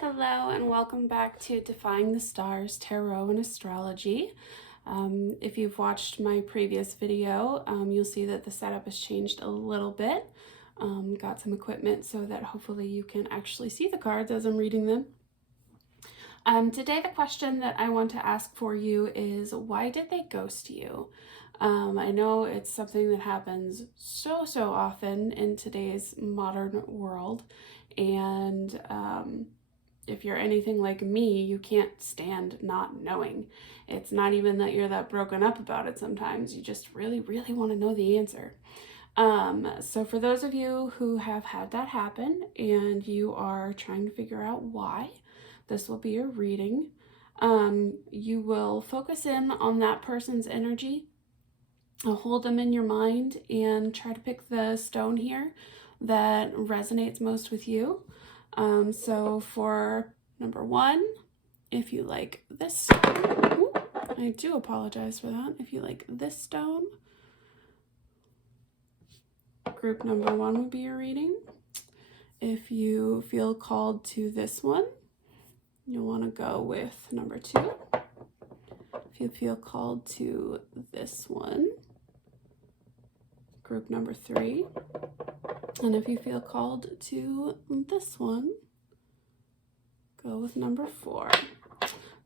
Hello and welcome back to Defying the Stars, Tarot and Astrology. If you've watched my previous video, you'll see that the setup has changed a little bit. Got some equipment so that hopefully you can actually see the cards as I'm reading them. Today the question that I want to ask for you is, why did they ghost you? I know it's something that happens so often in today's modern world, and if you're anything like me, you can't stand not knowing. It's not even that you're that broken up about it sometimes. You just really want to know the answer. So for those of you who have had that happen and you are trying to figure out why, this will be your reading. You will focus in on that person's energy. Hold them in your mind and try to pick the stone here that resonates most with you. So for number one, if you like this stone, I do apologize for that. If you like this stone, group number one would be your reading. If you feel called to this one, you'll want to go with number two. If you feel called to this one, group number three. And if you feel called to this one, go with number four.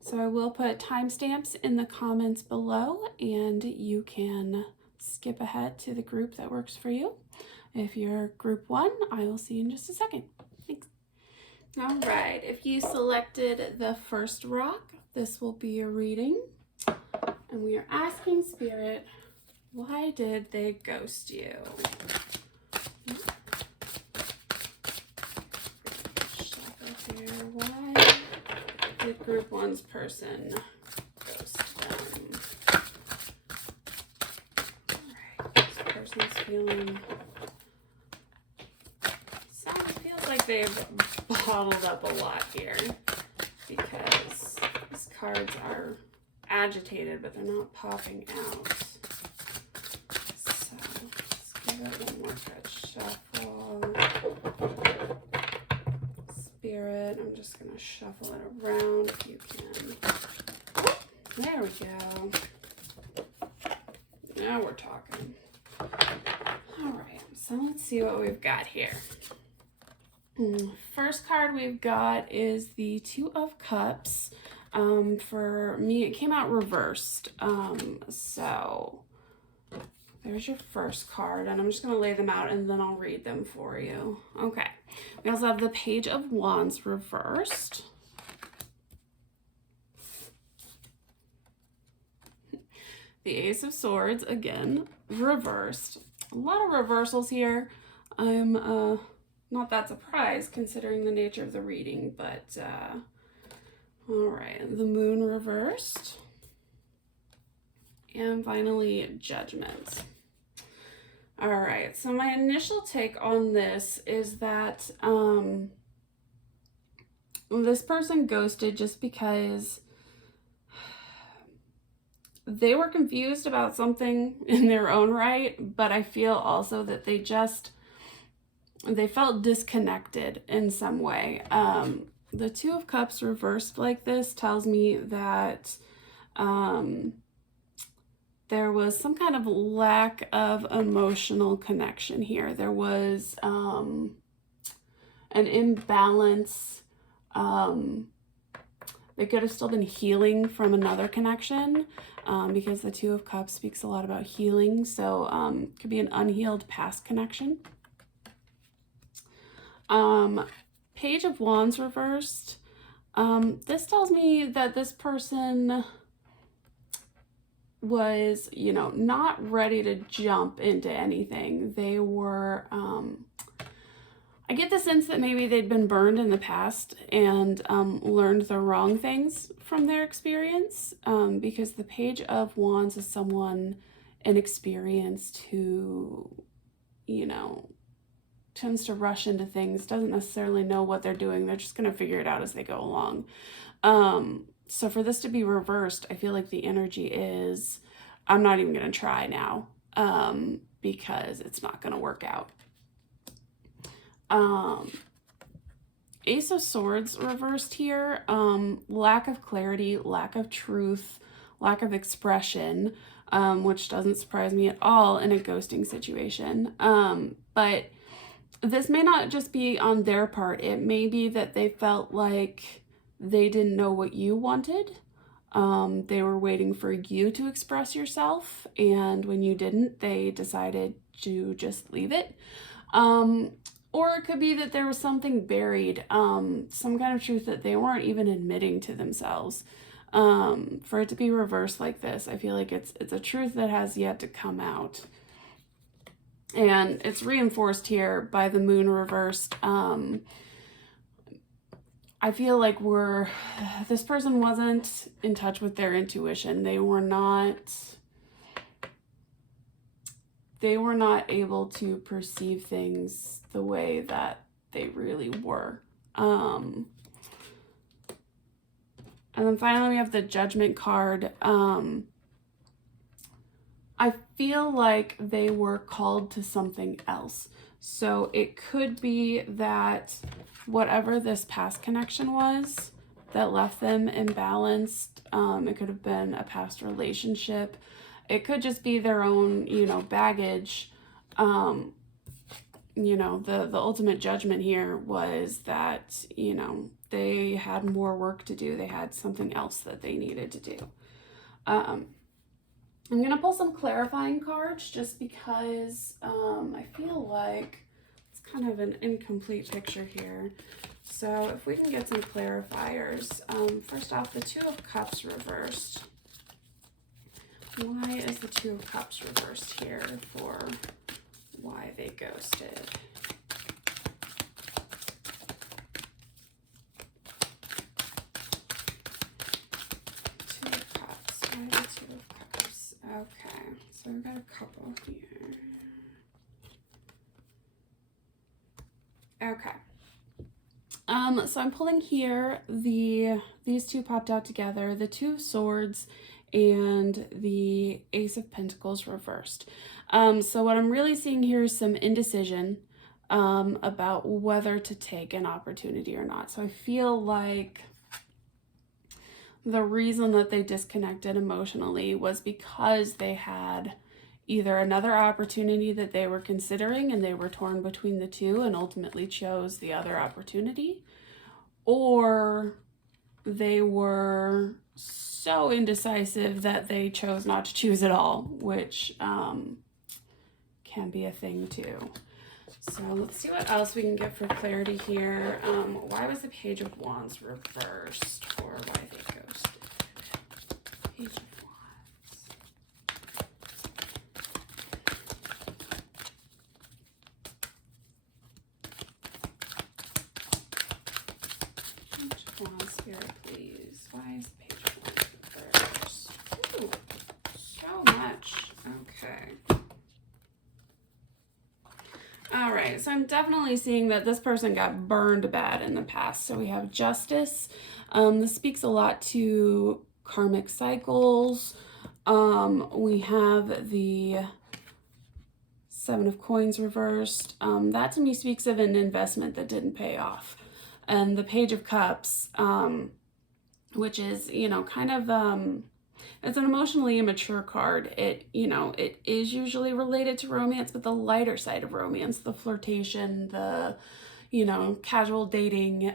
So I will put timestamps in the comments below, and you can skip ahead to the group that works for you. If you're group one, I will see you in just a second. Thanks. All right, if you selected the first rock, this will be your reading. And we are asking Spirit, why did they ghost you? Why did group one's person ghost them? Alright, this person's feeling, feels like they've bottled up a lot here, because these cards are agitated, but they're not popping out. So let's give it one more card shuffle. Spirit, I'm just going to shuffle it around if you can. There we go. Now we're talking. All right, so let's see what we've got here. First card we've got is the Two of Cups. For me, it came out reversed. So there's your first card, and I'm just going to lay them out and then I'll read them for you. Okay. We also have the Page of Wands reversed. The Ace of Swords, again, reversed. A lot of reversals here. I'm not that surprised considering the nature of the reading, but all right. The Moon reversed. And finally, Judgment. All right, so my initial take on this is that this person ghosted just because they were confused about something in their own right, but I feel also that they felt disconnected in some way. The Two of Cups reversed like this tells me that there was some kind of lack of emotional connection here. There was an imbalance. They could have still been healing from another connection, because the Two of Cups speaks a lot about healing. So could be an unhealed past connection. Page of Wands reversed. This tells me that this person was, not ready to jump into anything. They were, I get the sense that maybe they'd been burned in the past and learned the wrong things from their experience, because the Page of Wands is someone inexperienced who, tends to rush into things, doesn't necessarily know what they're doing. They're just going to figure it out as they go along. So for this to be reversed, I feel like the energy is, I'm not even going to try now, because it's not going to work out. Ace of Swords reversed here. Lack of clarity, lack of truth, lack of expression, which doesn't surprise me at all in a ghosting situation. But this may not just be on their part. It may be that they felt like they didn't know what you wanted. They were waiting for you to express yourself, and when you didn't, they decided to just leave it. Or it could be that there was something buried, some kind of truth that they weren't even admitting to themselves. For it to be reversed like this, I feel like it's a truth that has yet to come out. And it's reinforced here by the moon reversed. I feel like this person wasn't in touch with their intuition. They were not able to perceive things the way that they really were. And then finally we have the Judgment card. I feel like they were called to something else. So it could be that whatever this past connection was that left them imbalanced, it could have been a past relationship. It could just be their own, baggage. The ultimate judgment here was that, they had more work to do. They had something else that they needed to do. I'm going to pull some clarifying cards just because I feel like it's kind of an incomplete picture here. So if we can get some clarifiers. First off, the Two of Cups reversed. Why is the Two of Cups reversed here for why they ghosted? Two of Cups. Why the Two of Cups? Okay, so we've got a couple here. Okay. So I'm pulling here these two popped out together, the Two of Swords and the Ace of Pentacles reversed. So what I'm really seeing here is some indecision about whether to take an opportunity or not. So I feel like the reason that they disconnected emotionally was because they had either another opportunity that they were considering and they were torn between the two and ultimately chose the other opportunity, or they were so indecisive that they chose not to choose at all, which can be a thing too. So let's see what else we can get for clarity here. Why was the Page of Wands reversed, or why they ghosted? Page of Wands, Spirit, please. Why is the Page of Wands reversed? Ooh, so much. Okay. All right, so I'm definitely seeing that this person got burned bad in the past. So we have Justice. This speaks a lot to karmic cycles. We have the Seven of Coins reversed. That to me speaks of an investment that didn't pay off. And the Page of Cups, which is, kind of, it's an emotionally immature card. It is usually related to romance, but the lighter side of romance, the flirtation, the, casual dating,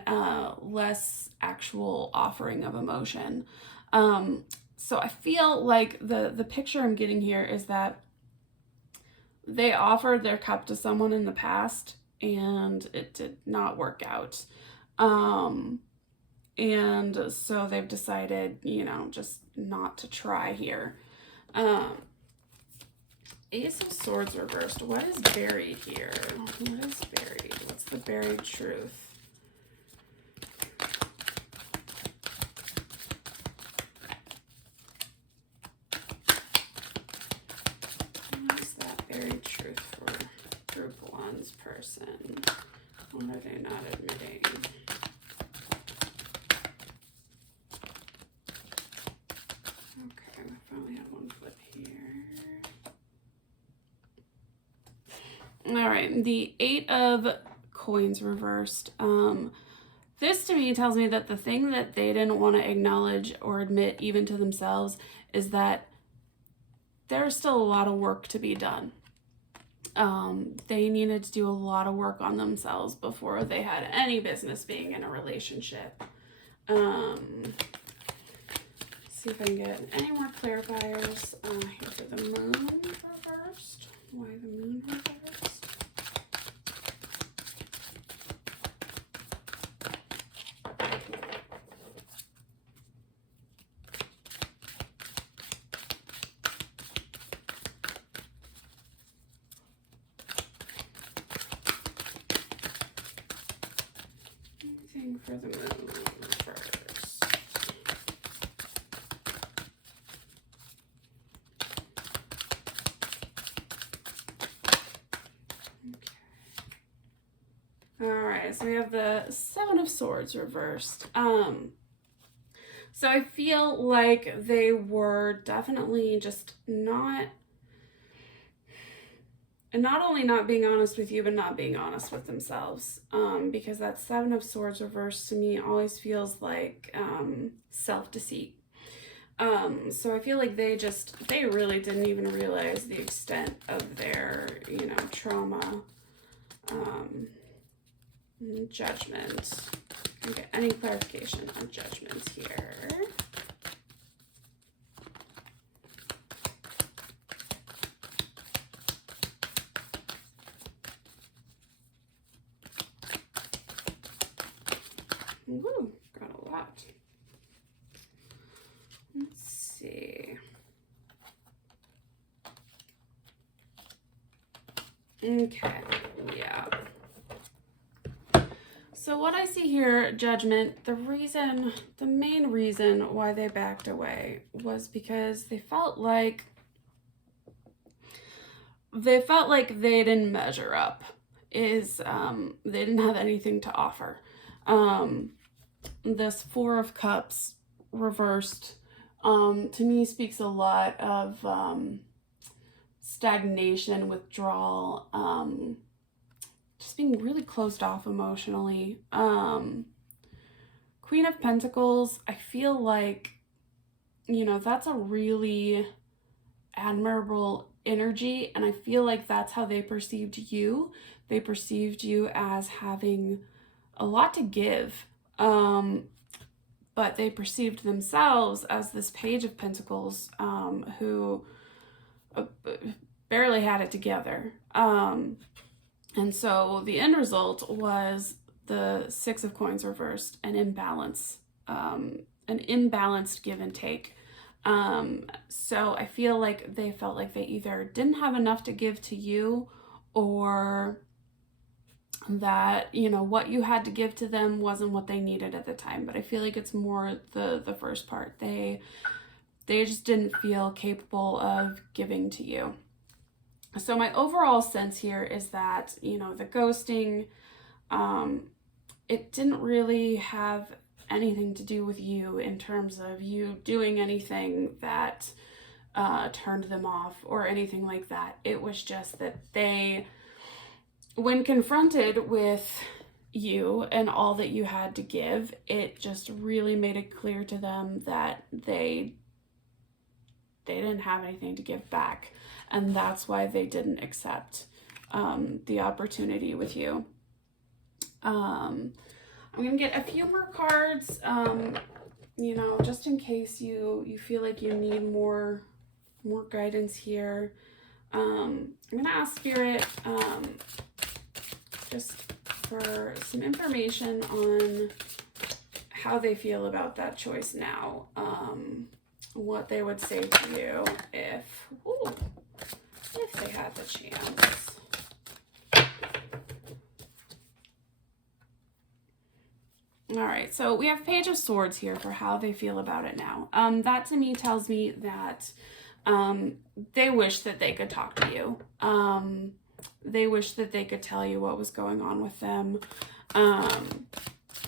less actual offering of emotion. So I feel like the picture I'm getting here is that they offered their cup to someone in the past and it did not work out. And so they've decided, just not to try here. Ace of Swords reversed. What is buried here? What is buried? What's the buried truth? What is that buried truth for Group 1's person? What are they not admitting? Okay, I finally have one flip here. All right, the Eight of Coins reversed. This to me tells me that the thing that they didn't want to acknowledge or admit even to themselves is that there's still a lot of work to be done. They needed to do a lot of work on themselves before they had any business being in a relationship. See if I can get any more clarifiers here for the moon reversed. Why the moon reversed? Anything for the moon reversed? All right, so we have the Seven of Swords reversed. So I feel like they were definitely just not only not being honest with you, but not being honest with themselves. Because that Seven of Swords reversed to me always feels like self-deceit. So I feel like they really didn't even realize the extent of their, trauma. Judgment. Okay, any clarification on judgment here? Woo, got a lot. Let's see. Okay, yeah. So what I see here, judgment, the main reason why they backed away was because they felt like they didn't measure up. They didn't have anything to offer. This Four of Cups reversed, to me speaks a lot of stagnation, withdrawal, just being really closed off emotionally. Queen of Pentacles, I feel like, that's a really admirable energy, and I feel like that's how they perceived you. They perceived you as having a lot to give, but they perceived themselves as this Page of Pentacles, who barely had it together. And so the end result was the Six of Coins reversed, an imbalance, an imbalanced give and take. So I feel like they felt like they either didn't have enough to give to you, or that, what you had to give to them wasn't what they needed at the time. But I feel like it's more the first part. They just didn't feel capable of giving to you. So my overall sense here is that, the ghosting, it didn't really have anything to do with you in terms of you doing anything that turned them off or anything like that. It was just that they, when confronted with you and all that you had to give, it just really made it clear to them that they didn't have anything to give back. And that's why they didn't accept the opportunity with you. I'm going to get a few more cards, just in case you feel like you need more guidance here. I'm going to ask Spirit just for some information on how they feel about that choice now. What they would say to you if they had the chance. All right, so we have Page of Swords here for how they feel about it now. That to me tells me that they wish that they could talk to you. They wish that they could tell you what was going on with them. I'm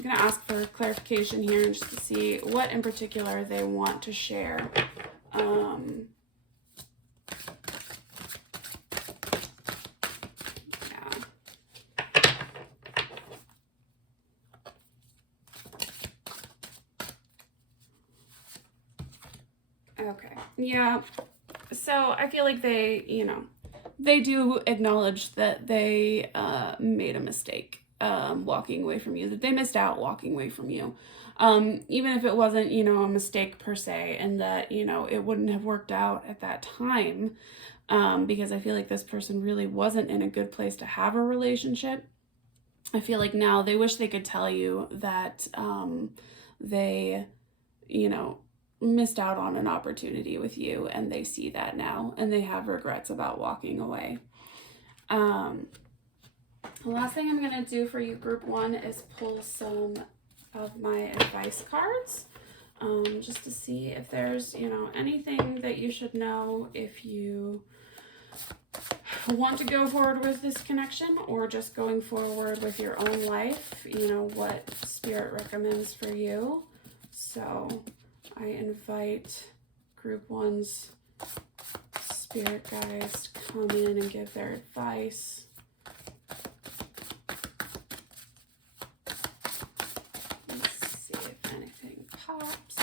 going to ask for clarification here just to see what in particular they want to share. Yeah. So I feel like they, you know, they do acknowledge that they made a mistake walking away from you, that they missed out walking away from you. Even if it wasn't, you know, a mistake per se, and that, you know, it wouldn't have worked out at that time, because I feel like this person really wasn't in a good place to have a relationship. I feel like now they wish they could tell you that they, you know, missed out on an opportunity with you, and they see that now and they have regrets about walking away. The last thing I'm going to do for you, group one, is pull some of my advice cards, just to see if there's, you know, anything that you should know if you want to go forward with this connection, or just going forward with your own life, you know, what Spirit recommends for you. So I invite group one's spirit guides to come in and give their advice. Let's see if anything pops.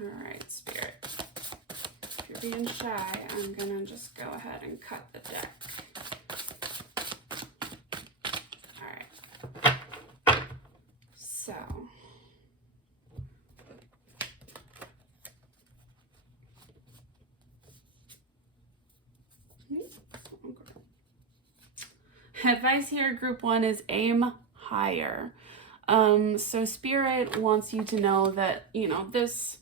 All right, Spirit. If you're being shy, I'm gonna just go ahead and cut the deck. So, advice here, group one, is aim higher. So Spirit wants you to know that, you know, this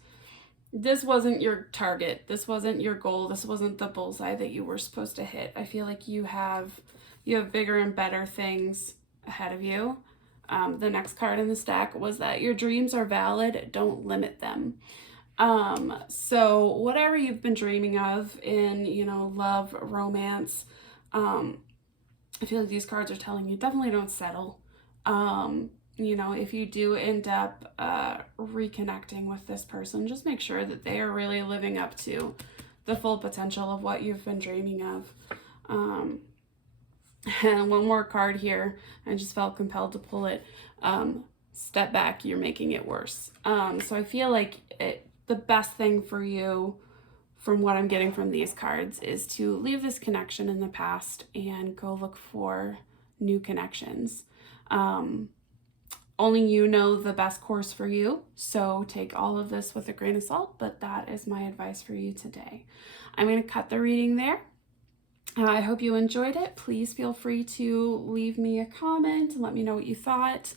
wasn't your target. This wasn't your goal. This wasn't the bullseye that you were supposed to hit. I feel like you have bigger and better things ahead of you. The next card in the stack was that your dreams are valid, don't limit them. So whatever you've been dreaming of in, you know, love, romance, I feel like these cards are telling you definitely don't settle. You know, if you do end up reconnecting with this person, just make sure that they are really living up to the full potential of what you've been dreaming of. And one more card here, I just felt compelled to pull it. Step back, you're making it worse. So I feel like the best thing for you, from what I'm getting from these cards, is to leave this connection in the past and go look for new connections. Only you know the best course for you, so take all of this with a grain of salt, but that is my advice for you today. I'm going to cut the reading there. I hope you enjoyed it. Please feel free to leave me a comment and let me know what you thought.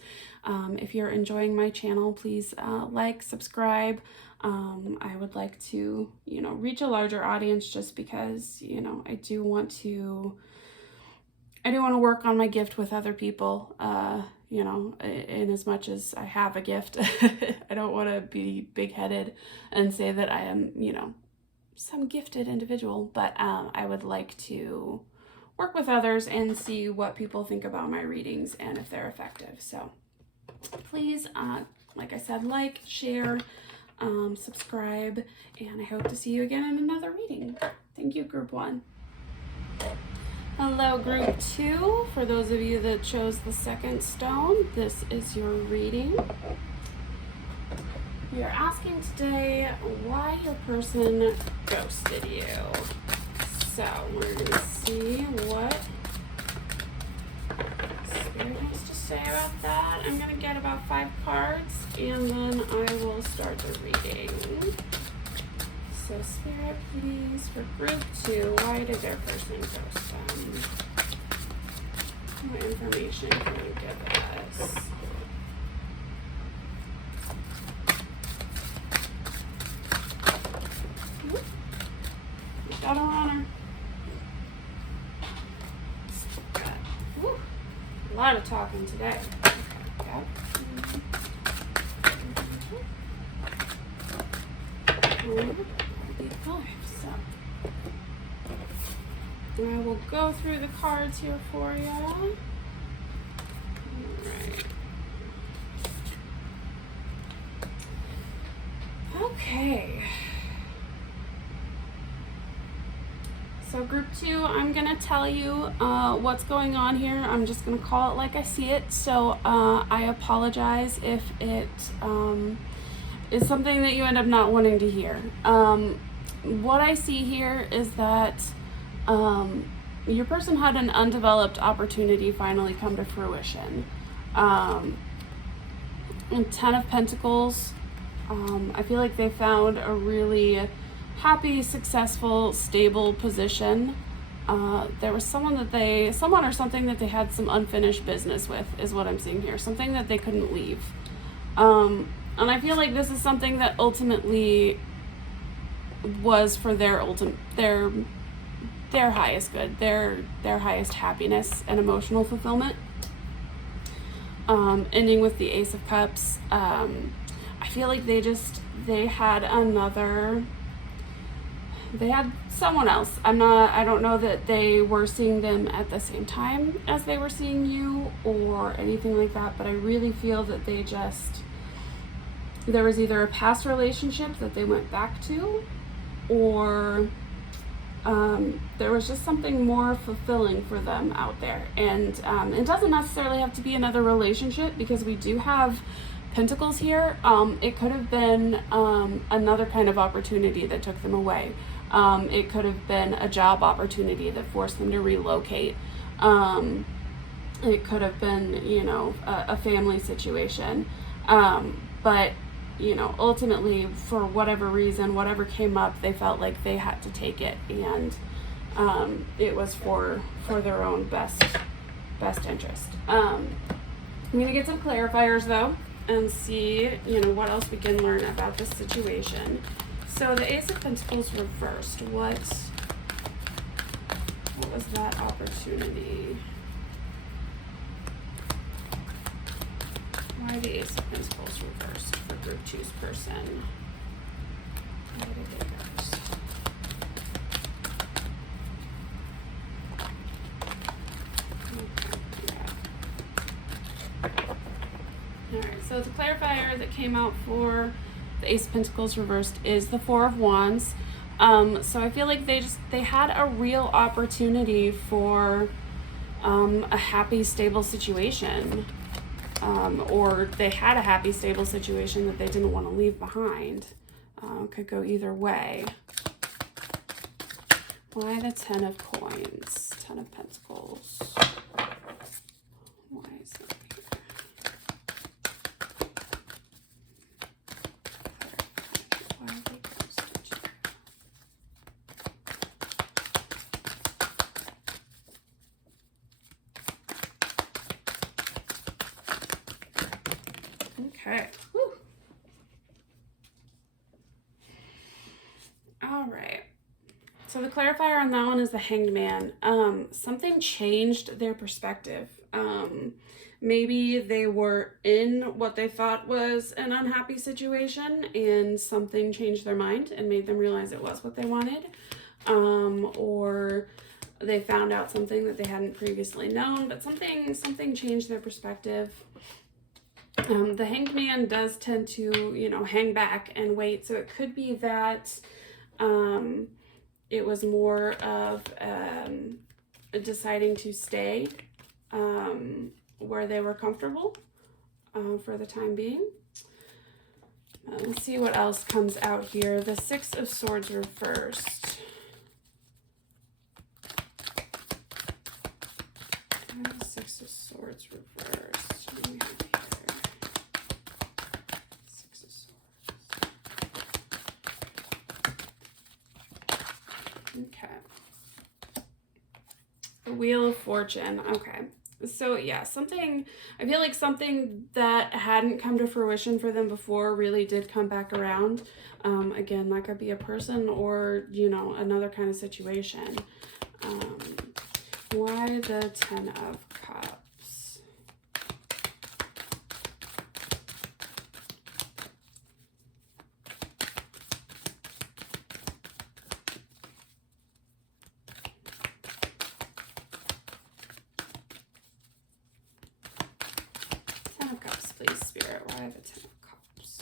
If you're enjoying my channel, please like, subscribe. I would like to, you know, reach a larger audience, just because, you know, I do want to work on my gift with other people. You know, in as much as I have a gift, I don't want to be big-headed and say that I am, you know, some gifted individual, but I would like to work with others and see what people think about my readings and if they're effective. So please, like I said, like, share, subscribe, and I hope to see you again in another reading. Thank you, group one. Hello, group two. For those of you that chose the second stone, this is your reading. We are asking today why your person ghosted you. So we're going to see what Spirit has to say about that. I'm going to get about 5 cards, and then I will start the reading. So Spirit, please, for group 2, why did their person ghost them? What information can you give us? Got a runner. Woo. A lot of talking today. Okay, so I will go through the cards here for you. Alright. Okay. So group 2, I'm going to tell you what's going on here. I'm just going to call it like I see it. So I apologize if it is something that you end up not wanting to hear. What I see here is that your person had an undeveloped opportunity finally come to fruition. And 10 of Pentacles, I feel like they found a really happy, successful, stable position. There was someone or something that they had some unfinished business with, is what I'm seeing here. Something that they couldn't leave. And I feel like this is something that ultimately was for their highest good, their highest happiness and emotional fulfillment. Ending with the Ace of Cups. I feel like they had someone else. I don't know that they were seeing them at the same time as they were seeing you or anything like that, but I really feel that there was either a past relationship that they went back to, or there was just something more fulfilling for them out there. And it doesn't necessarily have to be another relationship, because we do have Pentacles here. It could have been another kind of opportunity that took them away. It could have been a job opportunity that forced them to relocate. It could have been, a family situation. But ultimately, for whatever reason, whatever came up, they felt like they had to take it, and it was for their own best interest. I'm gonna get some clarifiers though, and see what else we can learn about this situation. So the Ace of Pentacles reversed. What was that opportunity? Why the Ace of Pentacles reversed for group 2's person? Why did it reverse? Alright, so the clarifier that came out for the Ace of Pentacles reversed is the Four of Wands. So I feel like they had a real opportunity for a happy, stable situation. Or they had a happy, stable situation that they didn't want to leave behind. Could go either way. Why the 10 of Coins? 10 of Pentacles. Why is that here? Why are they ghosted? Okay. Whew. All right. So the clarifier on that one is the Hanged Man. Something changed their perspective. Maybe they were in what they thought was an unhappy situation, and something changed their mind and made them realize it was what they wanted. Or they found out something that they hadn't previously known, but something changed their perspective. The Hanged Man does tend to, hang back and wait. So it could be that it was more of deciding to stay where they were comfortable for the time being. Let's see what else comes out here. The Six of Swords reversed. Six of Swords reversed. What do we have here? Six of Swords. Okay. The Wheel of Fortune. Okay. So yeah, I feel like something that hadn't come to fruition for them before really did come back around. Again, that could be a person or, another kind of situation. Why the 10 of Cups? Ten of Cups, please, Spirit. Why the 10 of Cups?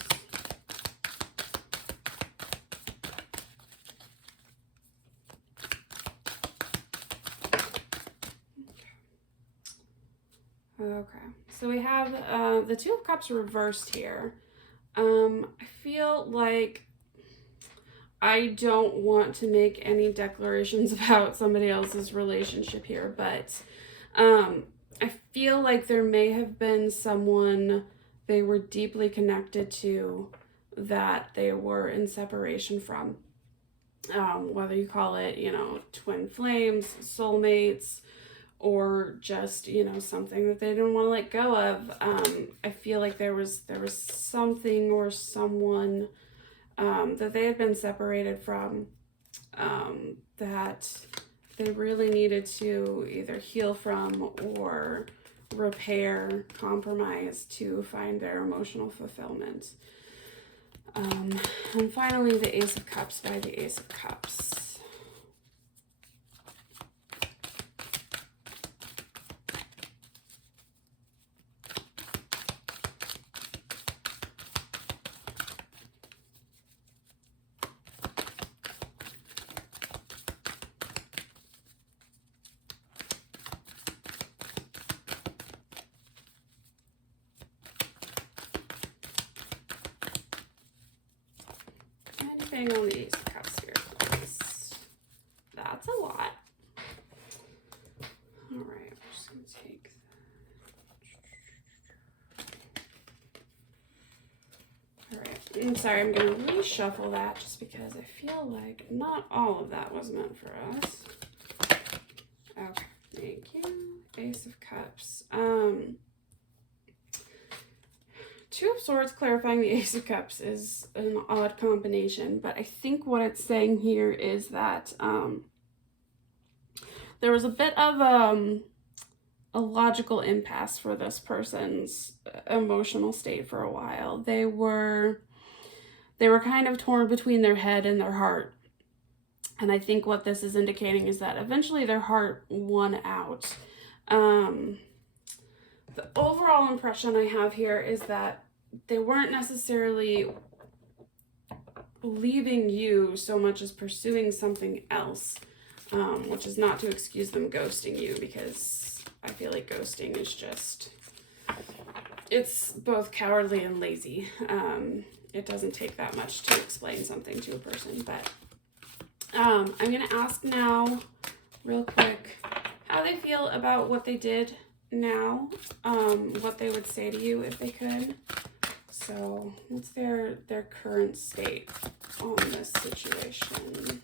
Okay, so we have the Two of Cups reversed here. I feel like I don't want to make any declarations about somebody else's relationship here, but I feel like there may have been someone they were deeply connected to that they were in separation from. Whether you call it, twin flames, soulmates, or just, something that they didn't want to let go of. I feel like there was something or someone that they had been separated from, that they really needed to either heal from or repair, compromise to find their emotional fulfillment. And finally, the Ace of Cups by the Ace of Cups. Anything on the Ace of Cups here, please. That's a lot. All right, I'm just going to take that. All right, I'm sorry, I'm going to reshuffle that just because I feel like not all of that was meant for us. Okay, thank you. Ace of Cups. Two of Swords clarifying the Ace of Cups is an odd combination, but I think what it's saying here is that there was a bit of a logical impasse for this person's emotional state for a while. They were kind of torn between their head and their heart. And I think what this is indicating is that eventually their heart won out. The overall impression I have here is that they weren't necessarily leaving you so much as pursuing something else, which is not to excuse them ghosting you, because I feel like ghosting is just, it's both cowardly and lazy. It doesn't take that much to explain something to a person, but I'm going to ask now real quick how they feel about what they did now, what they would say to you if they could. So what's their current state on this situation?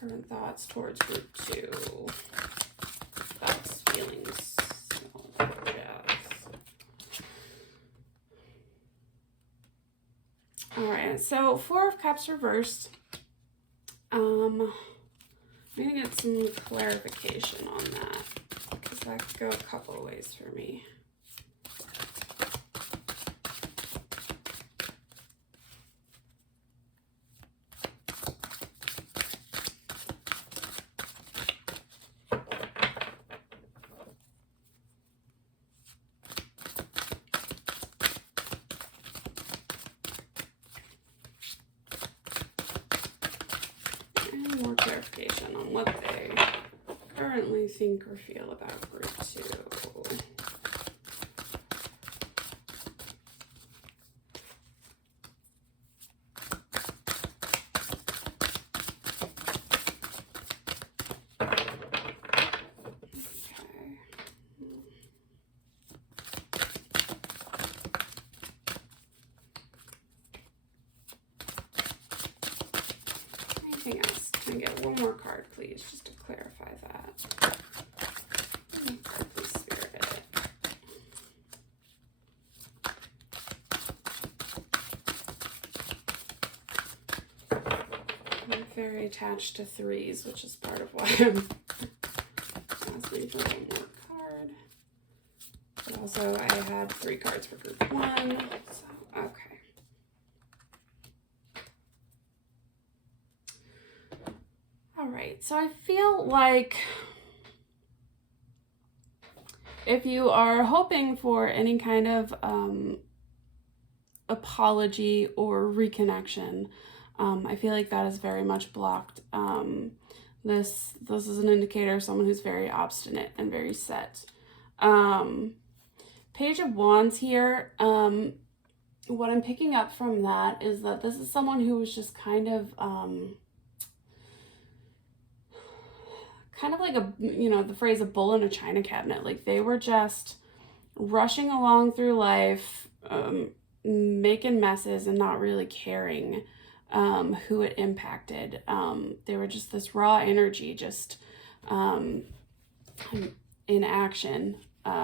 Current thoughts towards group 2. Thoughts, feelings, all right, so 4 of Cups reversed. I'm gonna get some clarification on that, because that could go a couple of ways for me. More clarification on what they currently think or feel about group 2. Anything else? Can I get one more card, please, just to clarify that? One more card, please, Spirit. I'm very attached to 3s, which is part of why I'm asking for one more card. But also, I had 3 cards for group 1, so okay. All right, so I feel like if you are hoping for any kind of apology or reconnection, I feel like that is very much blocked. This is an indicator of someone who's very obstinate and very set. Page of Wands here. What I'm picking up from that is that this is someone who was just kind of like a, the phrase a bull in a china cabinet. Like they were just rushing along through life, making messes and not really caring who it impacted. They were just this raw energy, just in action,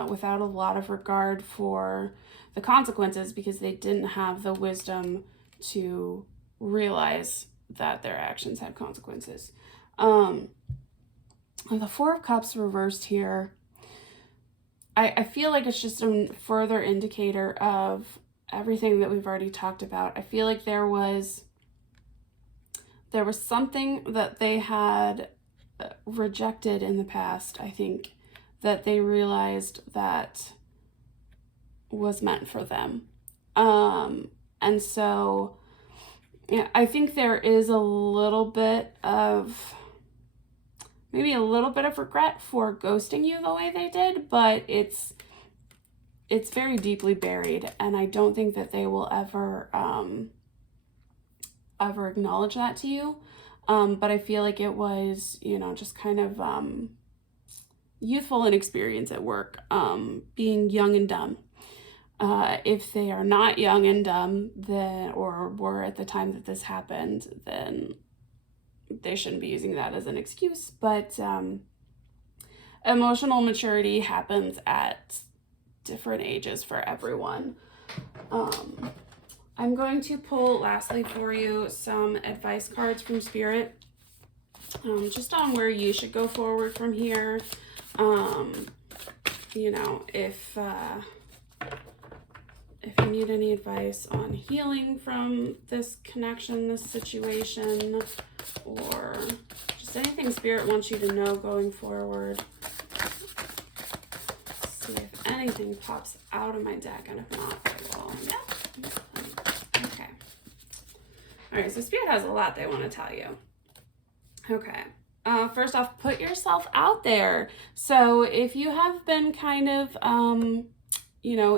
without a lot of regard for the consequences, because they didn't have the wisdom to realize that their actions had consequences. The Four of Cups reversed here, I feel like it's just a further indicator of everything that we've already talked about. I feel like there was something that they had rejected in the past, I think, that they realized that was meant for them. And so, yeah, I think there is a little bit of, maybe a little bit of regret for ghosting you the way they did, but it's very deeply buried, and I don't think that they will ever acknowledge that to you. But I feel like it was, just kind of youthful inexperience at work, being young and dumb. If they are not young and dumb, then, or were at the time that this happened, then they shouldn't be using that as an excuse. But emotional maturity happens at different ages for everyone. I'm going to pull, lastly, for you some advice cards from Spirit, just on where you should go forward from here. If you need any advice on healing from this connection, this situation, or just anything Spirit wants you to know going forward. Let's see if anything pops out of my deck, and if not, I will. Yeah. Okay. All right, so Spirit has a lot they want to tell you. Okay. First off, put yourself out there. So if you have been kind of,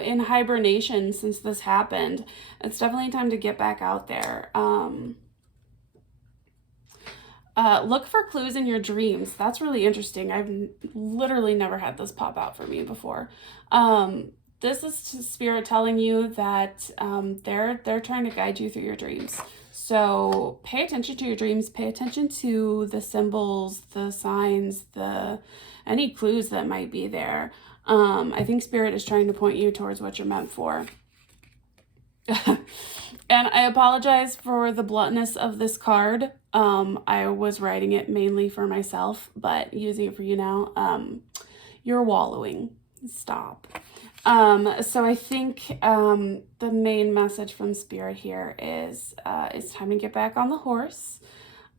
in hibernation since this happened, it's definitely time to get back out there. Look for clues in your dreams. That's really interesting. I've literally never had this pop out for me before. This is Spirit telling you that they're trying to guide you through your dreams. So pay attention to your dreams. Pay attention to the symbols, the signs, any clues that might be there. I think Spirit is trying to point you towards what you're meant for. And I apologize for the bluntness of this card. I was writing it mainly for myself, but using it for you now. You're wallowing. Stop. So I think the main message from Spirit here is it's time to get back on the horse.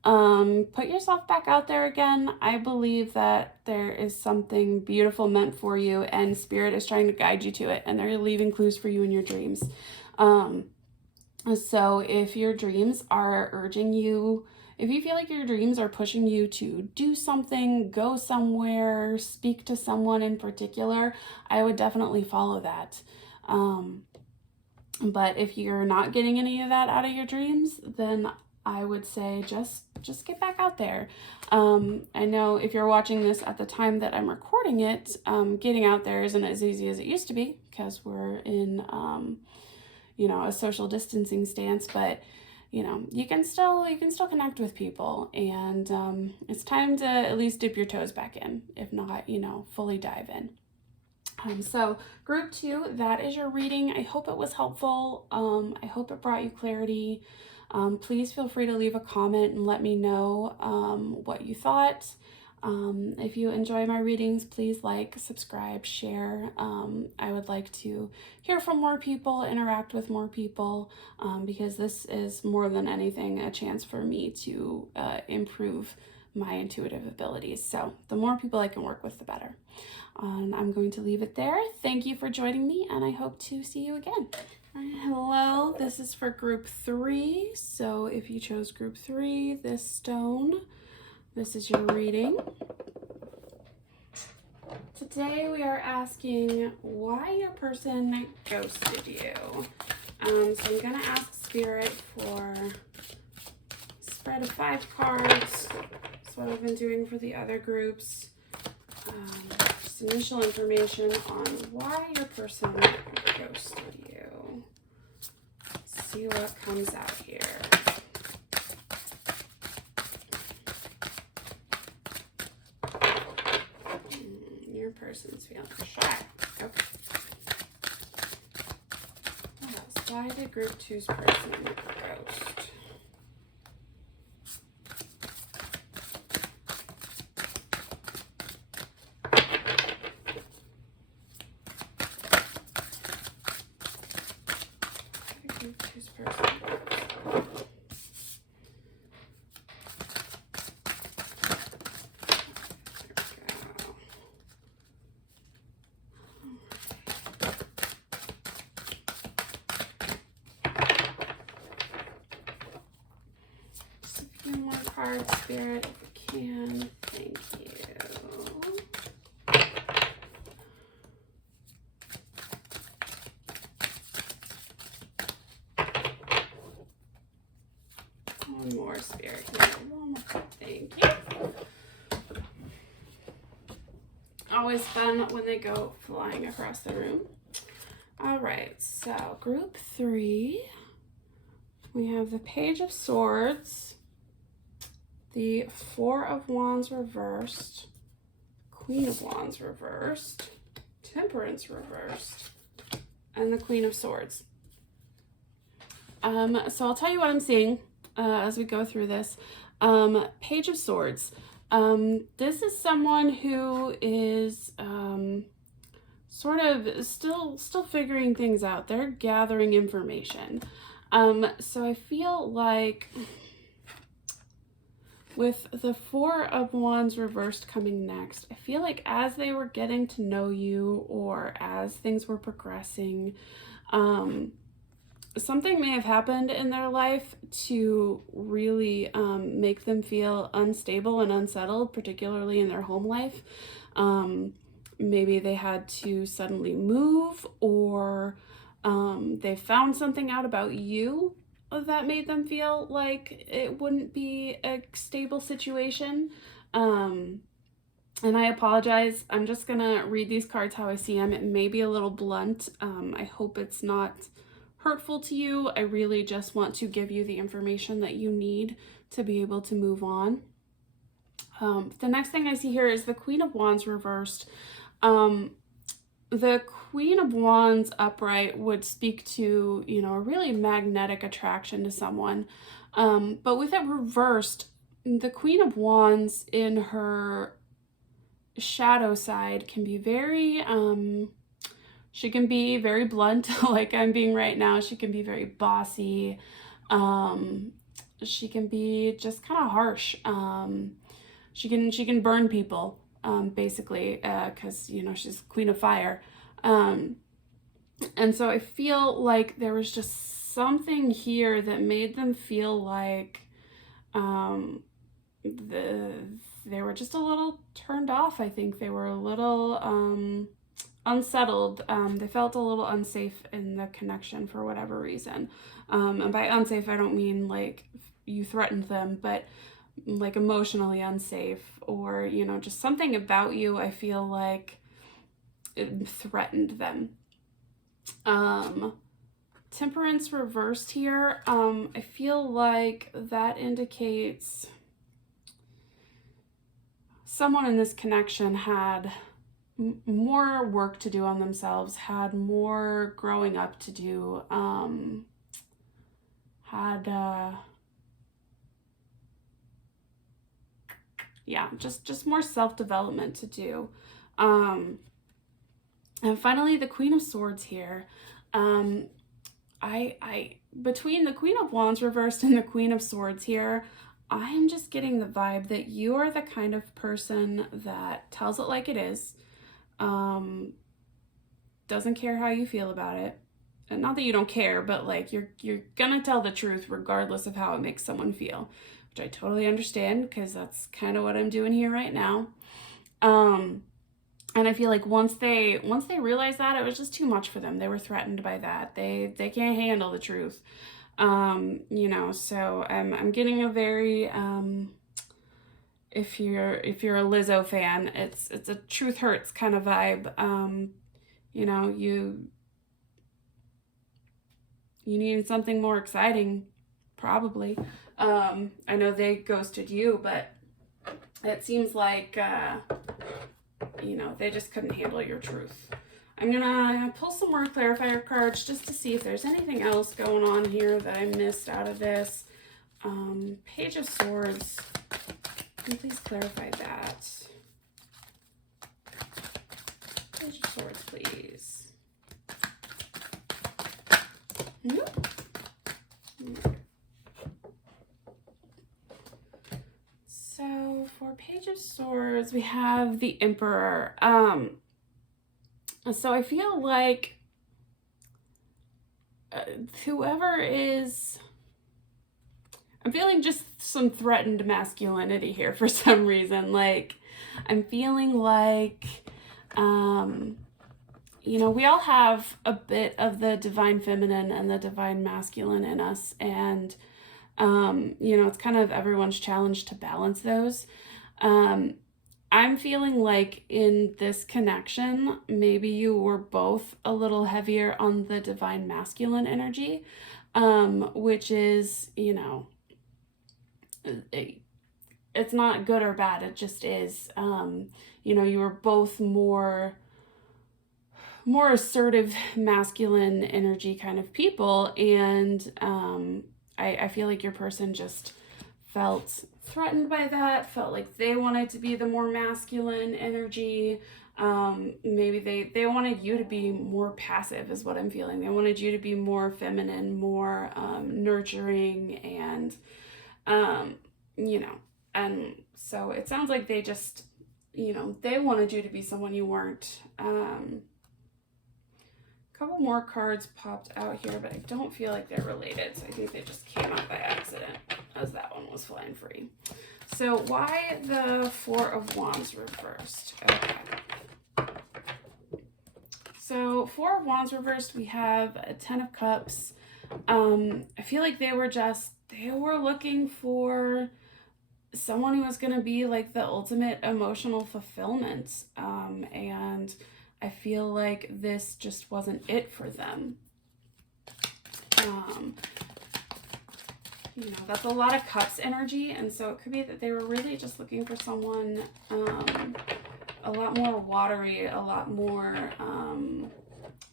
Put yourself back out there again. I believe that there is something beautiful meant for you, and Spirit is trying to guide you to it, and they're leaving clues for you in your dreams. So if your dreams are urging you, if you feel like your dreams are pushing you to do something, go somewhere, speak to someone in particular, I would definitely follow that. But if you're not getting any of that out of your dreams, then I would say just get back out there. I know if you're watching this at the time that I'm recording it, getting out there isn't as easy as it used to be, because we're in a social distancing stance, but you can still connect with people, and it's time to at least dip your toes back in, if not fully dive in. So group 2, that is your reading. I hope it was helpful. I hope it brought you clarity. Please feel free to leave a comment and let me know what you thought. If you enjoy my readings, please like, subscribe, share. I would like to hear from more people, interact with more people, because this is more than anything a chance for me to improve my intuitive abilities. So the more people I can work with, the better. I'm going to leave it there. Thank you for joining me, and I hope to see you again. Hello, this is for group 3. So if you chose group 3, this stone This is your reading. Today we are asking why your person ghosted you. So I'm going to ask Spirit for a spread of 5 cards. That's what I've been doing for the other groups. Just initial information on why your person ghosted you. Let's see what comes out here. Your person's feeling shy. Okay. What else? Why did group 2's person ghost? Group 2's person ghost. Card Spirit, if you can. Thank you. One more Spirit. One more. Thank you. Always fun when they go flying across the room. All right, so group 3. We have the Page of Swords, the 4 of Wands reversed, Queen of Wands reversed, Temperance reversed, and the Queen of Swords. So I'll tell you what I'm seeing as we go through this. Page of Swords. This is someone who is sort of still figuring things out. They're gathering information. So I feel like with the 4 of Wands reversed coming next, I feel like as they were getting to know you or as things were progressing, something may have happened in their life to really make them feel unstable and unsettled, particularly in their home life. Maybe they had to suddenly move, or they found something out about you that made them feel like it wouldn't be a stable situation. And I apologize. I'm just gonna read these cards how I see them. It may be a little blunt. I hope it's not hurtful to you. I really just want to give you the information that you need to be able to move on. The next thing I see here is the Queen of Wands reversed. The Queen of Wands upright would speak to, you know, a really magnetic attraction to someone. But with it reversed, the Queen of Wands in her shadow side can be very, she can be very blunt, like I'm being right now. She can be very bossy. She can be just kind of harsh. She can burn people. Basically, because, you know, she's Queen of Fire. And so I feel like there was just something here that made them feel like they were just a little turned off. I think they were a little unsettled. They felt a little unsafe in the connection for whatever reason. And by unsafe, I don't mean like you threatened them, but like emotionally unsafe, or, you know, just something about you, I feel like it threatened them. Temperance reversed here. I feel like that indicates someone in this connection had more work to do on themselves, had more growing up to do, yeah, just more self-development to do. And finally, the Queen of Swords here. Between the Queen of Wands reversed and the Queen of Swords here, I am just getting the vibe that you are the kind of person that tells it like it is, doesn't care how you feel about it, not that you don't care, but like you're gonna tell the truth regardless of how it makes someone feel, which I totally understand because that's kind of what I'm doing here right now. And I feel like once they realized that, it was just too much for them. They were threatened by that. They can't handle the truth. You know, so I'm getting a very if you're a Lizzo fan, it's a truth hurts kind of vibe. You know, you need something more exciting, probably. I know they ghosted you, but it seems like you know, they just couldn't handle your truth. I'm gonna pull some more clarifier cards just to see if there's anything else going on here that I missed out of this. Page of Swords. Can you please clarify that? Page of Swords, please. Nope. So for Page of Swords, we have the Emperor. So I feel like whoever is, I'm feeling just some threatened masculinity here for some reason. Like, I'm feeling like, you know, we all have a bit of the divine feminine and the divine masculine in us. And, you know, it's kind of everyone's challenge to balance those. I'm feeling like in this connection, maybe you were both a little heavier on the divine masculine energy, which is, you know, it's not good or bad. It just is. You know, you were both more assertive masculine energy kind of people, and I feel like your person just felt threatened by that, felt like they wanted to be the more masculine energy. Maybe they wanted you to be more passive is what I'm feeling. They wanted you to be more feminine, more nurturing, and you know, and so it sounds like they just, you know, they wanted you to be someone you weren't. Couple more cards popped out here, but I don't feel like they're related, so I think they just came out by accident as that one was flying free. So why the Four of Wands reversed? Okay. So Four of Wands reversed, we have a Ten of Cups. I feel like they were looking for someone who was going to be like the ultimate emotional fulfillment. And I feel like this just wasn't it for them. You know, that's a lot of cups energy, and so it could be that they were really just looking for someone a lot more watery, a lot more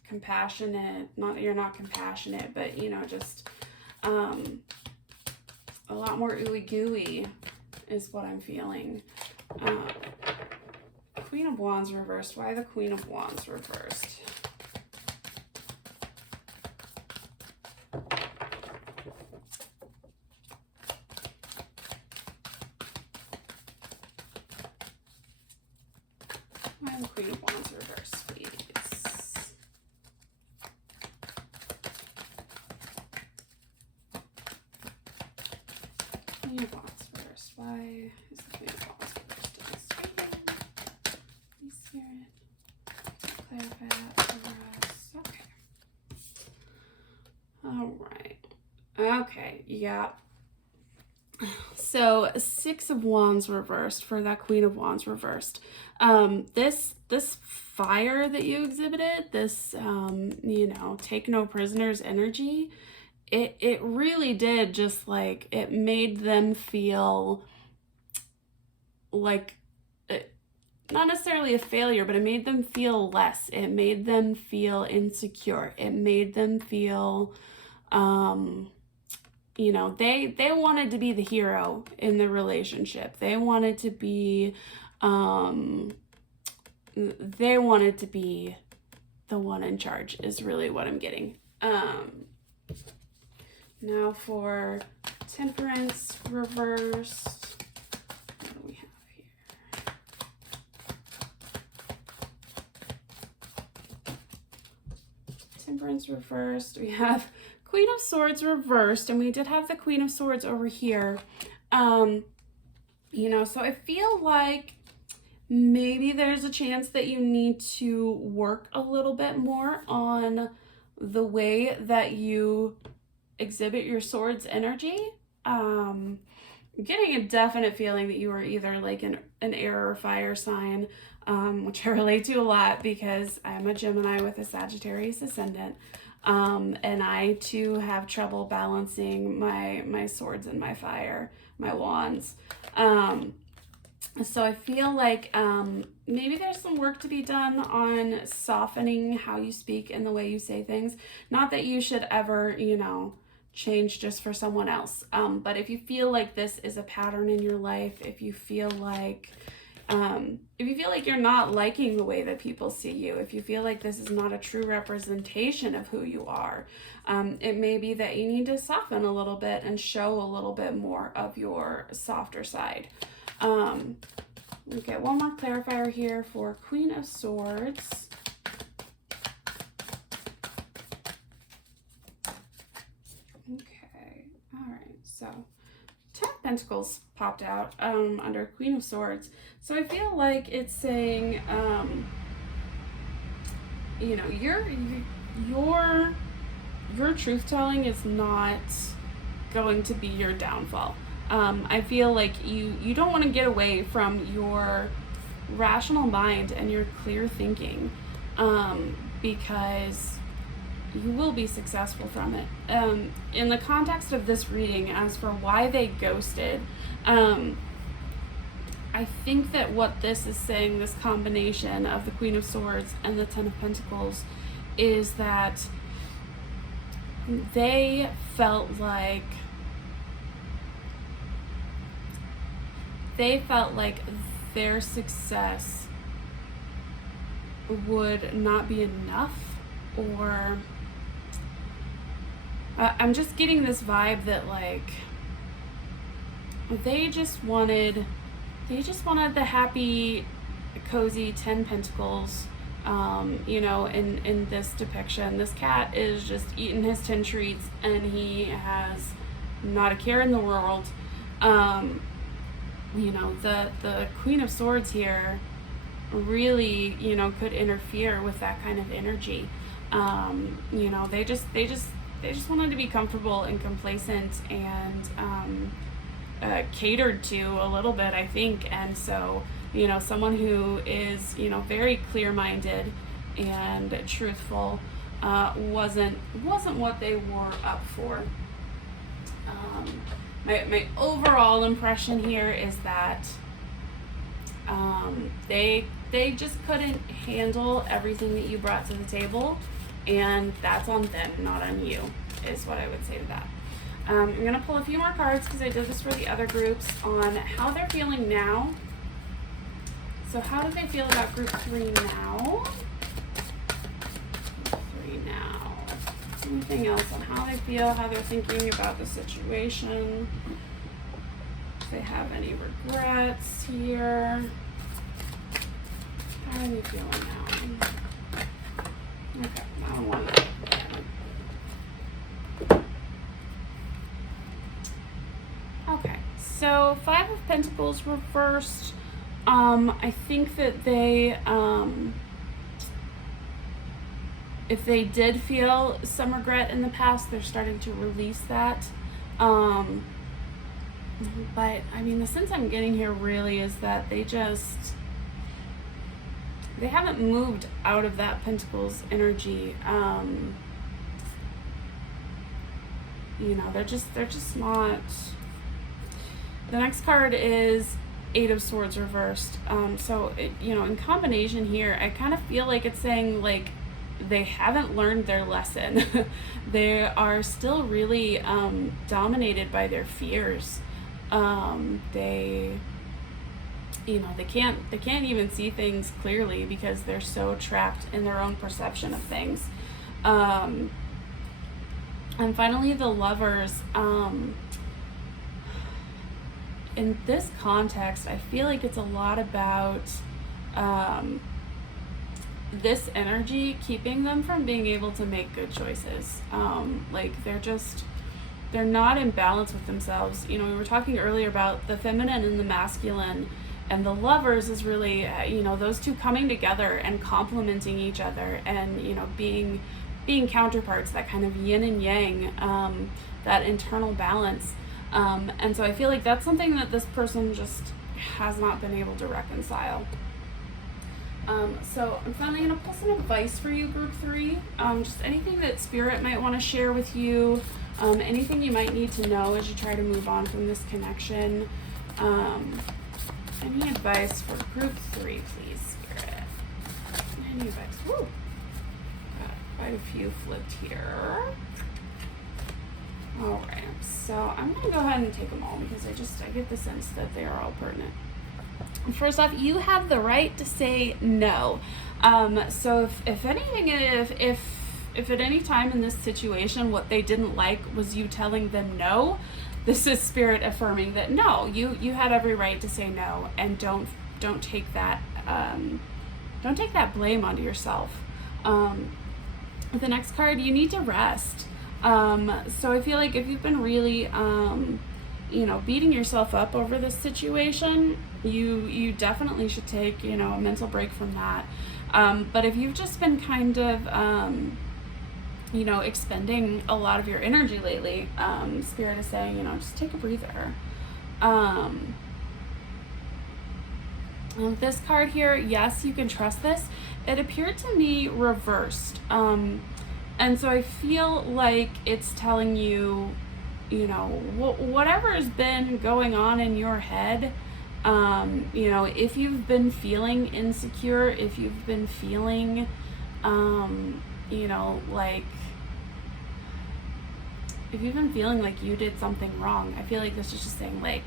compassionate. Not that you're not compassionate, but, you know, just a lot more ooey gooey is what I'm feeling. Queen of Wands reversed. Why the Queen of Wands reversed? Why the Queen of Wands reversed, please? Queen of Wands reversed. Why is the Queen of Wands reversed in this reading? Please, Spirit, clarify that for us. Okay. All right. Okay. Yeah. So Six of Wands reversed for that Queen of Wands reversed. This fire that you exhibited, this you know, take no prisoners energy, it really did just like, it made them feel like not necessarily a failure, but it made them feel less. It made them feel insecure. It made them feel you know, they wanted to be the hero in the relationship. They wanted to be the one in charge is really what I'm getting. Now for Temperance reversed. What do we have here? Temperance reversed. We have Queen of Swords reversed, and we did have the Queen of Swords over here. You know, so I feel like maybe there's a chance that you need to work a little bit more on the way that you exhibit your swords energy. I'm getting a definite feeling that you are either like an air or fire sign, which I relate to a lot because I'm a Gemini with a Sagittarius ascendant. And I too have trouble balancing my swords and my fire, my wands. So I feel like maybe there's some work to be done on softening how you speak and the way you say things. Not that you should ever, you know, change just for someone else. But if you feel like this is a pattern in your life, if you feel like you're not liking the way that people see you, if you feel like this is not a true representation of who you are, it may be that you need to soften a little bit and show a little bit more of your softer side. Okay, one more clarifier here for Queen of Swords. Okay, all right, so 10 of Pentacles popped out under Queen of Swords. So I feel like it's saying, you know, your truth-telling is not going to be your downfall. I feel like you don't want to get away from your rational mind and your clear thinking, because you will be successful from it. In the context of this reading, as for why they ghosted, I think that what this is saying, this combination of the Queen of Swords and the Ten of Pentacles, is that they felt like their success would not be enough, or I'm just getting this vibe that like they just wanted the happy, cozy 10 Pentacles. You know, in this depiction, this cat is just eating his 10 treats and he has not a care in the world. You know, the Queen of Swords here really, you know, could interfere with that kind of energy. You know, they just wanted to be comfortable and complacent and catered to a little bit, I think. And so, you know, someone who is, you know, very clear-minded and truthful wasn't what they were up for. My overall impression here is that they just couldn't handle everything that you brought to the table, and that's on them, not on you, is what I would say to that. I'm going to pull a few more cards because I did this for the other groups on how they're feeling now. So how do they feel about group 3 now? Group 3 now. Anything else on how they feel, how they're thinking about the situation? If they have any regrets here. How are they feeling now? Okay, I don't want to. Okay, so 5 of Pentacles reversed. I think that they, if they did feel some regret in the past, they're starting to release that. But I mean, the sense I'm getting here really is that they haven't moved out of that Pentacles energy. You know, they're just not. The next card is 8 of Swords reversed. So, you know, in combination here, I kind of feel like it's saying, like, they haven't learned their lesson. They are still really dominated by their fears. They, you know, they can't even see things clearly because they're so trapped in their own perception of things. And finally, the Lovers. In this context, I feel like it's a lot about this energy keeping them from being able to make good choices. Like they're not in balance with themselves. You know, we were talking earlier about the feminine and the masculine, and the lovers is really, you know, those two coming together and complementing each other, and, you know, being counterparts, that kind of yin and yang, that internal balance. And so I feel like that's something that this person just has not been able to reconcile. So I'm finally going to pull some advice for you, group 3. Just anything that Spirit might want to share with you, anything you might need to know as you try to move on from this connection. Any advice for group 3, please, Spirit? Any advice? Woo! Got quite a few flipped here. Alright, so I'm going to go ahead and take them all because I get the sense that they are all pertinent. First off, you have the right to say no. So if anything, if at any time in this situation what they didn't like was you telling them no, this is Spirit affirming that no, you had every right to say no, and don't take that blame onto yourself. The next card, you need to rest. So I feel like if you've been really you know, beating yourself up over this situation, you definitely should take, you know, a mental break from that. But if you've just been kind of you know, expending a lot of your energy lately, Spirit is saying, you know, just take a breather. This card here, yes, you can trust this. It appeared to me reversed. And so I feel like it's telling you, you know, whatever has been going on in your head, you know, if you've been feeling insecure, if you've been feeling, you know, like, if you've been feeling like you did something wrong, I feel like this is just saying, like,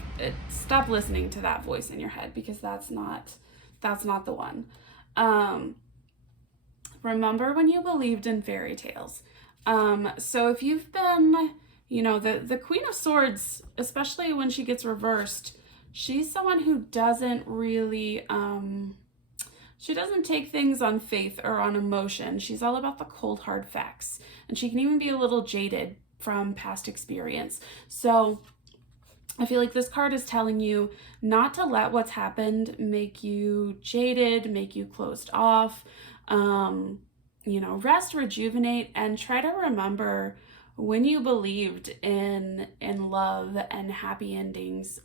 stop listening to that voice in your head, because that's not the one. Remember when you believed in fairy tales. So if you've been, you know, the Queen of Swords, especially when she gets reversed, she's someone who doesn't really, she doesn't take things on faith or on emotion. She's all about the cold, hard facts. And she can even be a little jaded from past experience. So I feel like this card is telling you not to let what's happened make you jaded, make you closed off. You know, rest, rejuvenate, and try to remember when you believed in love and happy endings,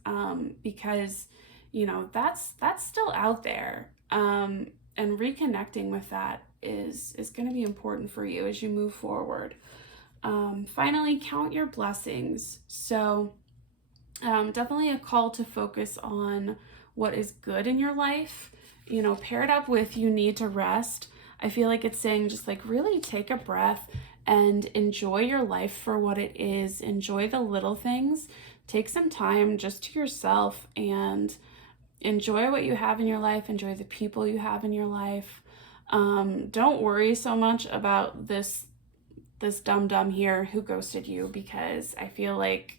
because, you know, that's still out there. And reconnecting with that is going to be important for you as you move forward. Finally, count your blessings. So definitely a call to focus on what is good in your life, you know, paired up with you need to rest. I feel like it's saying just like really take a breath and enjoy your life for what it is. Enjoy the little things. Take some time just to yourself and enjoy what you have in your life. Enjoy the people you have in your life. Don't worry so much about this dum-dum here who ghosted you, because I feel like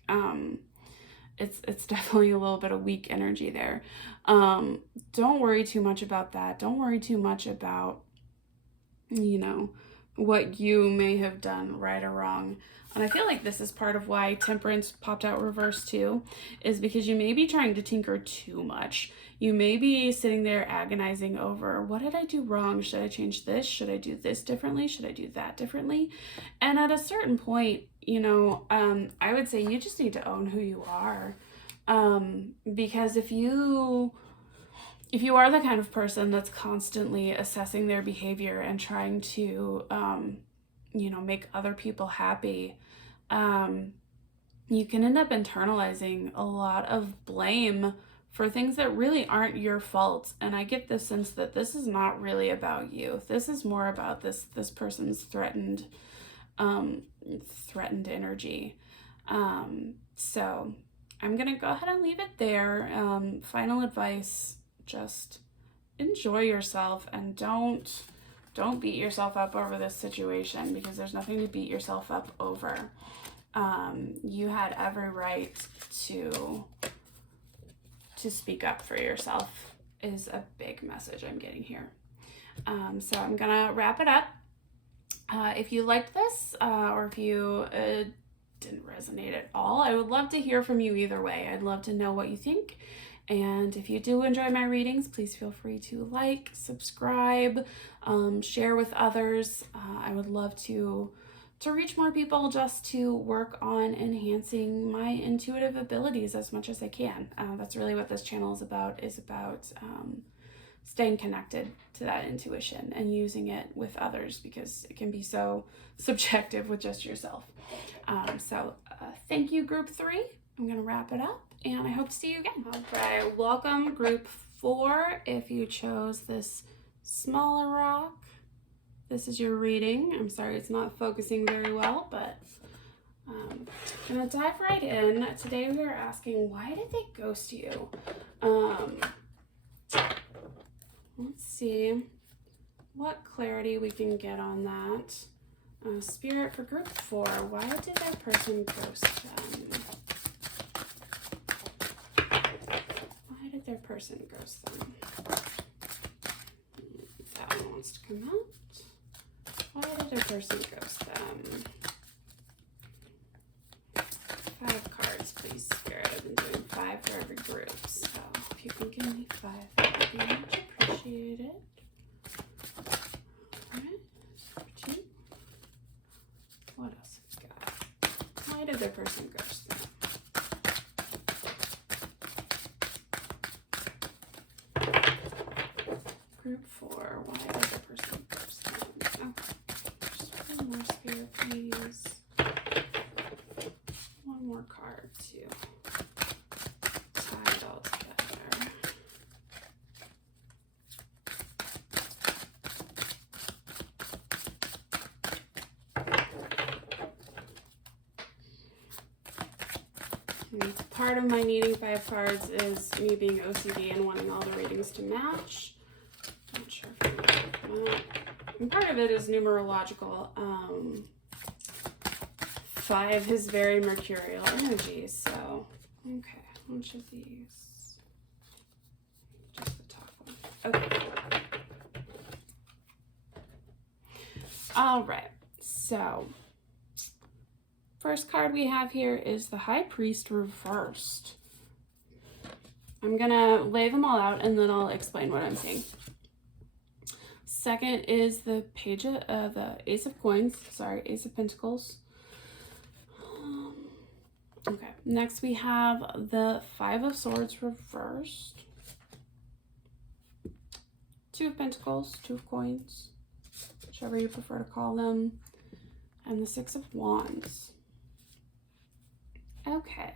it's definitely a little bit of weak energy there. Don't worry too much about that. Don't worry too much about, you know, what you may have done right or wrong. And I feel like this is part of why Temperance popped out reverse too, is because you may be trying to tinker too much. You may be sitting there agonizing over, what did I do wrong? Should I change this? Should I do this differently? Should I do that differently? And at a certain point, you know, I would say you just need to own who you are. Because if you are the kind of person that's constantly assessing their behavior and trying to, you know, make other people happy, you can end up internalizing a lot of blame for things that really aren't your fault. And I get the sense that this is not really about you. This is more about this person's threatened energy. So I'm gonna go ahead and leave it there. Final advice, just enjoy yourself and don't beat yourself up over this situation, because there's nothing to beat yourself up over. You had every right to speak up for yourself is a big message I'm getting here. So I'm gonna wrap it up. If you liked this, or if you didn't resonate at all, I would love to hear from you either way. I'd love to know what you think. And if you do enjoy my readings, please feel free to like, subscribe, share with others. I would love to reach more people, just to work on enhancing my intuitive abilities as much as I can. That's really what this channel is about staying connected to that intuition and using it with others, because it can be so subjective with just yourself. So thank you, group 3. I'm going to wrap it up, and I hope to see you again. All right, welcome group 4. If you chose this smaller rock, this is your reading. I'm sorry it's not focusing very well, but I'm going to dive right in. Today we are asking, why did they ghost you? Let's see what clarity we can get on that. Spirit for group 4, why did that person ghost them? Why did their person ghost them? That one wants to come out. Why did their person ghost them? 5 cards, please, Spirit. I've been doing 5 for every group, so if you can give me 5, that would be much appreciated. Alright, so 2. What else have we got? Why did their person ghost them? Group 4, why did their person ghost them? Okay, just one more, Spirit, please. One more card to tie it all together. And part of my needing 5 cards is me being OCD and wanting all the readings to match. Not sure if I'm like that. And part of it is numerological. 5 is very mercurial energy, so okay, which of these? Just the top one. Okay. All right, so first card we have here is the High Priest reversed. I'm gonna lay them all out and then I'll explain what I'm seeing. Second is the page of the Ace of Coins, sorry, Ace of Pentacles. Okay, next we have the 5 of Swords reversed. 2 of Pentacles, 2 of Coins, whichever you prefer to call them, and the 6 of Wands. Okay.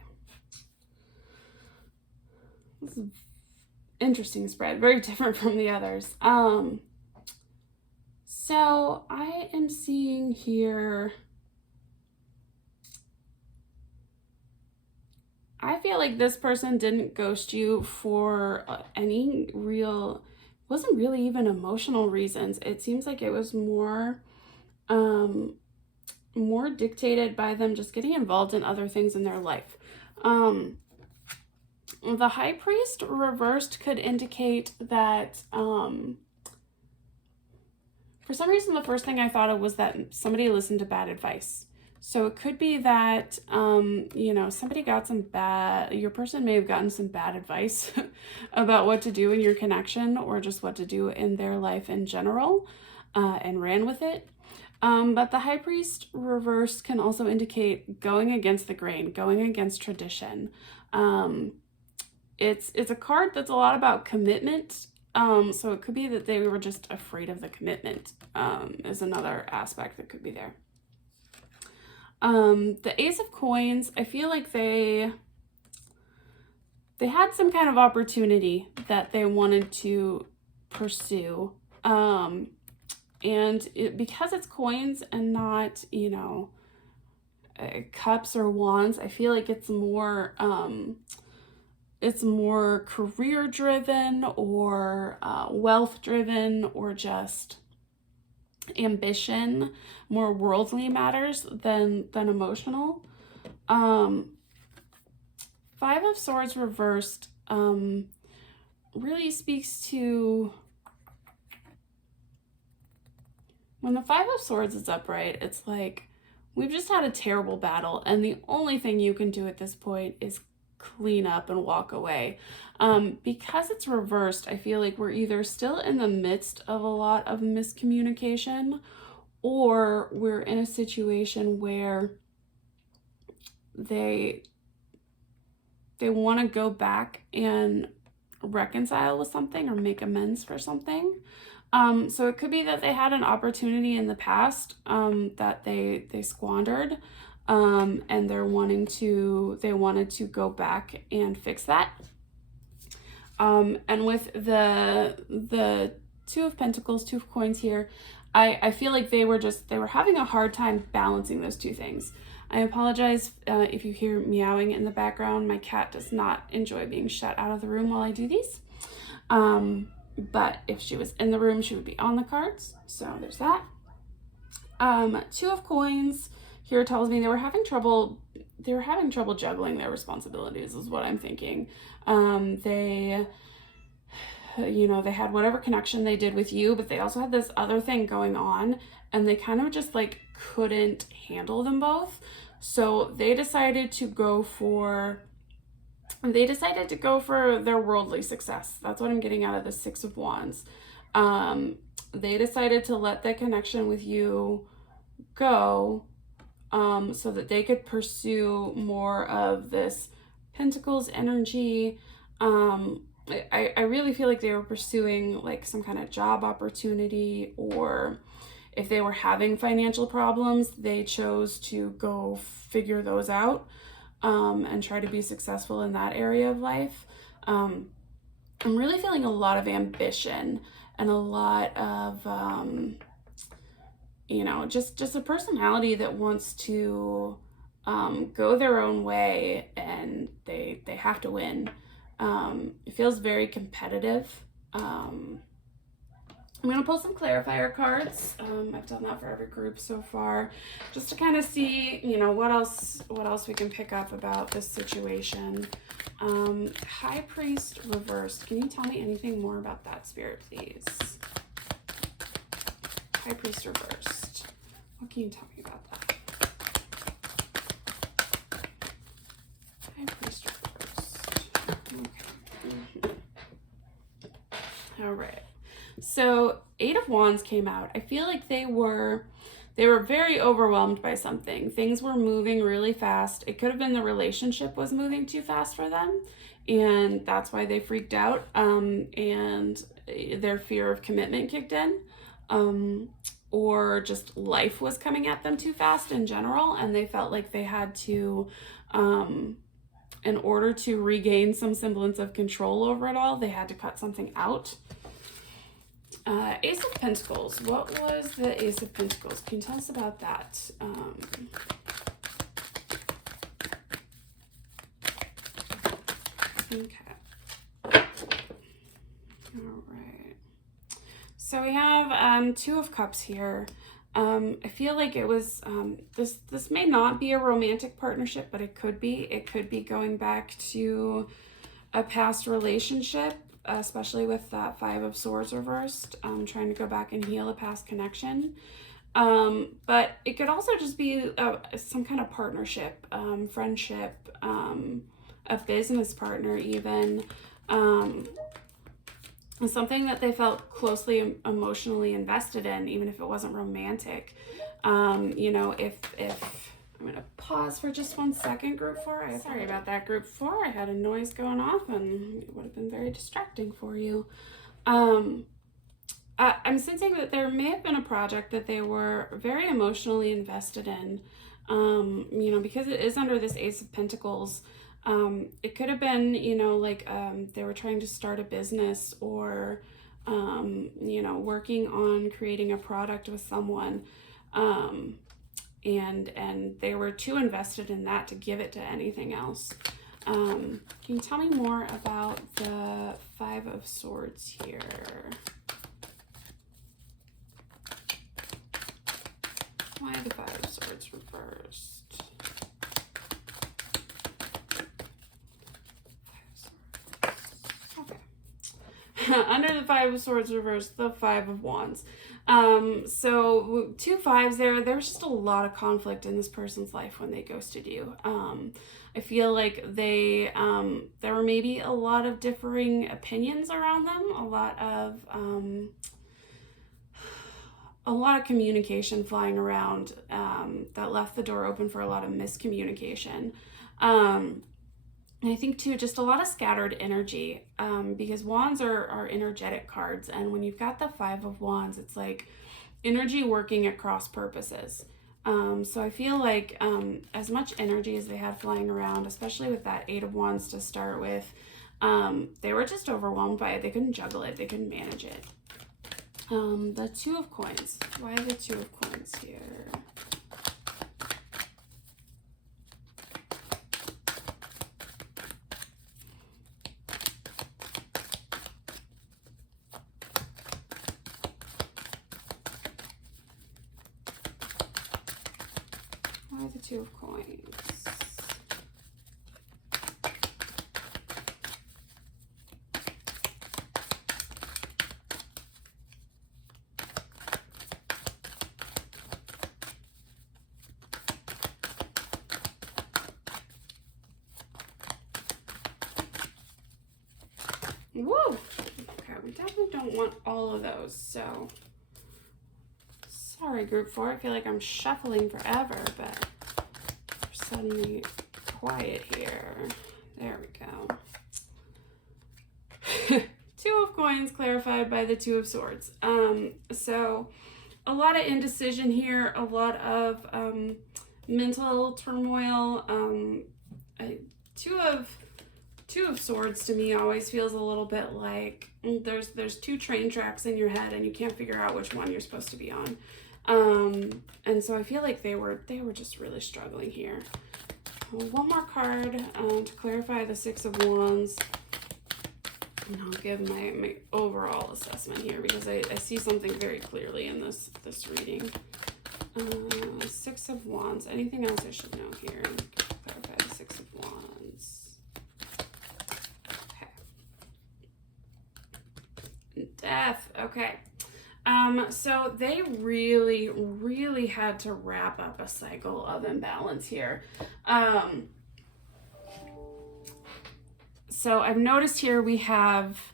This is an interesting spread, very different from the others. So I am seeing here, I feel like this person didn't ghost you for any real, wasn't really even emotional reasons. It seems like it was more dictated by them just getting involved in other things in their life. The High Priest reversed could indicate that for some reason the first thing I thought of was that somebody listened to bad advice. So it could be that, you know, somebody got some bad, your person may have gotten some bad advice about what to do in your connection, or just what to do in their life in general, and ran with it. But the High Priest reverse can also indicate going against the grain, going against tradition. It's a card that's a lot about commitment. So it could be that they were just afraid of the commitment, is another aspect that could be there. The Ace of Coins, I feel like they had some kind of opportunity that they wanted to pursue. And because it's coins and not, you know, cups or wands, I feel like it's more career driven, or wealth driven, or just ambition, more worldly matters than emotional. 5 of Swords reversed really speaks to when the Five of Swords is upright, it's like we've just had a terrible battle, and the only thing you can do at this point is clean up and walk away. Because it's reversed, I feel like we're either still in the midst of a lot of miscommunication, or we're in a situation where they want to go back and reconcile with something or make amends for something. So it could be that they had an opportunity in the past that they squandered, and they wanted to go back and fix that. And with the Two of Pentacles, Two of Coins here, I feel like they were having a hard time balancing those two things. I apologize if you hear meowing in the background. My cat does not enjoy being shut out of the room while I do these. But if she was in the room, she would be on the cards. So there's that. Two of Coins here tells me they were having trouble juggling their responsibilities, is what I'm thinking. They had whatever connection they did with you, but they also had this other thing going on, and they kind of just like couldn't handle them both. So they decided to go for their worldly success. That's what I'm getting out of the Six of Wands. They decided to let that connection with you go, so that they could pursue more of this Pentacles energy. I really feel like they were pursuing like some kind of job opportunity, or if they were having financial problems, they chose to go figure those out, and try to be successful in that area of life. I'm really feeling a lot of ambition and a lot of, just a personality that wants to go their own way, and they have to win. It feels very competitive. I'm going to pull some clarifier cards. I've done that for every group so far, just to kind of see, what else we can pick up about this situation. High Priest reversed. Can you tell me anything more about that, Spirit, please? High Priest reversed. What can you tell me about that? High Priest reversed. Okay. All right. So Eight of Wands came out. I feel like they were very overwhelmed by something. Things were moving really fast. It could have been the relationship was moving too fast for them, and that's why they freaked out, and their fear of commitment kicked in, or just life was coming at them too fast in general, and they felt like they had to, in order to regain some semblance of control over it all, they had to cut something out. Ace of Pentacles. What was the Ace of Pentacles? Can you tell us about that? Okay. All right. So we have Two of Cups here. I feel like it was, this may not be a romantic partnership, but it could be. It could be going back to a past relationship, especially with that Five of Swords reversed, trying to go back and heal a past connection. But it could also just be some kind of partnership, friendship, a business partner even, something that they felt closely emotionally invested in, even if it wasn't romantic. If I'm going to pause for just 1 second, group 4. Sorry about that, group 4. I had a noise going off and it would have been very distracting for you. I'm sensing that there may have been a project that they were very emotionally invested in, because it is under this Ace of Pentacles. It could have been, they were trying to start a business, or, working on creating a product with someone. And they were too invested in that to give it to anything else. Can you tell me more about the Five of Swords here? Why the Five of Swords reversed? Okay. Under the Five of Swords reversed, the Five of Wands. So 2 5s there's just a lot of conflict in this person's life when they ghosted you. I feel like there were maybe a lot of differing opinions around them, a lot of communication flying around, that left the door open for a lot of miscommunication. And I think too, just a lot of scattered energy, because wands are energetic cards, and when you've got the 5 of Wands, it's like energy working at cross purposes. So I feel like as much energy as they had flying around, especially with that 8 of Wands to start with, they were just overwhelmed by it. They couldn't juggle it. They couldn't manage it. The 2 of Coins. Why the 2 of Coins here? Why the 2 of Coins? Whoa! Okay, we definitely don't want all of those, so sorry, group 4. I feel like I'm shuffling forever, but we're suddenly quiet here. There we go. 2 of Coins clarified by the 2 of Swords. So a lot of indecision here, a lot of mental turmoil. Two of Swords to me always feels a little bit like there's 2 train tracks in your head and you can't figure out which one you're supposed to be on. And so I feel like they were just really struggling here. One more card to clarify the 6 of Wands, and I'll give my overall assessment here, because I see something very clearly in this reading. 6 of Wands. Anything else I should know here? Clarify the 6 of Wands. Death. Okay. So they really, really had to wrap up a cycle of imbalance here. So I've noticed here we have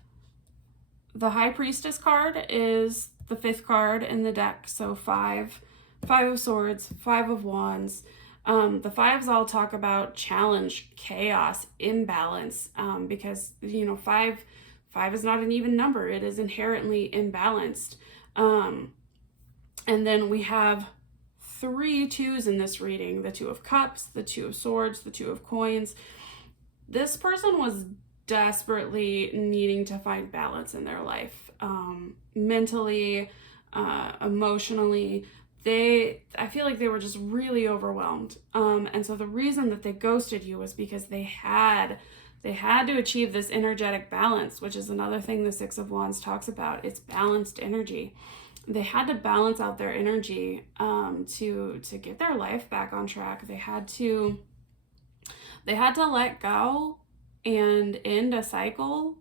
the High Priestess card is the 5th card in the deck. So 5 of Swords, 5 of Wands. The 5s all talk about challenge, chaos, imbalance, because, you know, 5 is not an even number. It is inherently imbalanced. And then we have 3 2s in this reading: the 2 of Cups, the 2 of Swords, the 2 of Coins. This person was desperately needing to find balance in their life, mentally, emotionally. I feel like they were just really overwhelmed. And so the reason that they ghosted you was because they had to achieve this energetic balance, which is another thing the 6 of Wands talks about. It's balanced energy. They had to balance out their energy to get their life back on track. They had to let go and end a cycle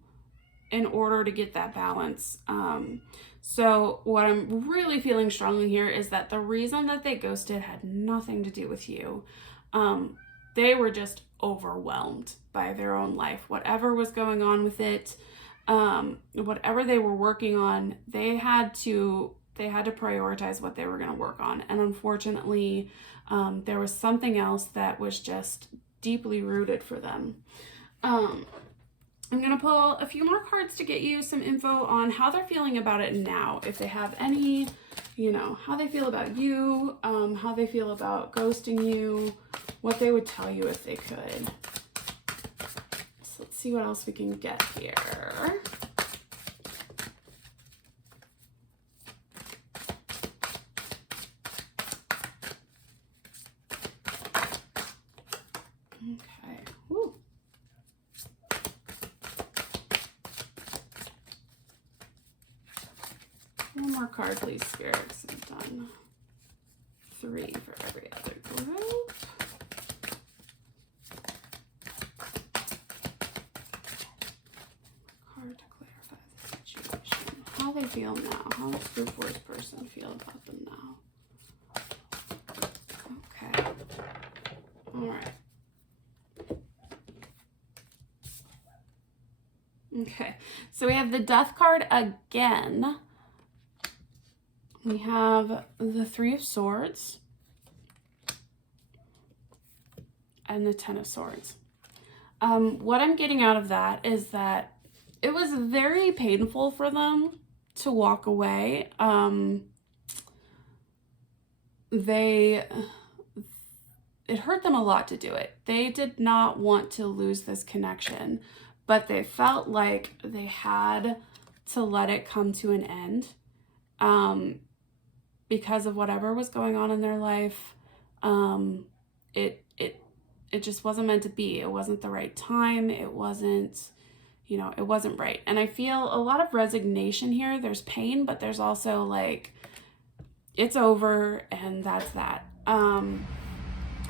in order to get that balance. So what I'm really feeling strongly here is that the reason that they ghosted had nothing to do with you. They were just overwhelmed by their own life. Whatever was going on with it, whatever they were working on, they had to prioritize what they were going to work on. And unfortunately, there was something else that was just deeply rooted for them. I'm going to pull a few more cards to get you some info on how they're feeling about it now. If they have any, how they feel about you, how they feel about ghosting you, what they would tell you if they could. So let's see what else we can get here. Okay. Woo. One more card, please, Spirit, because I've done 3 for every other group. Card to clarify the situation. How they feel now? How does group 4's person feel about them now? Okay. All right. Okay, so we have the Death card again. We have the Three of Swords and the Ten of Swords. What I'm getting out of that is that it was very painful for them to walk away. It hurt them a lot to do it. They did not want to lose this connection, but they felt like they had to let it come to an end because of whatever was going on in their life. It just wasn't meant to be. It wasn't the right time. It wasn't, it wasn't right. And I feel a lot of resignation here. There's pain, but there's also like, it's over and that's that.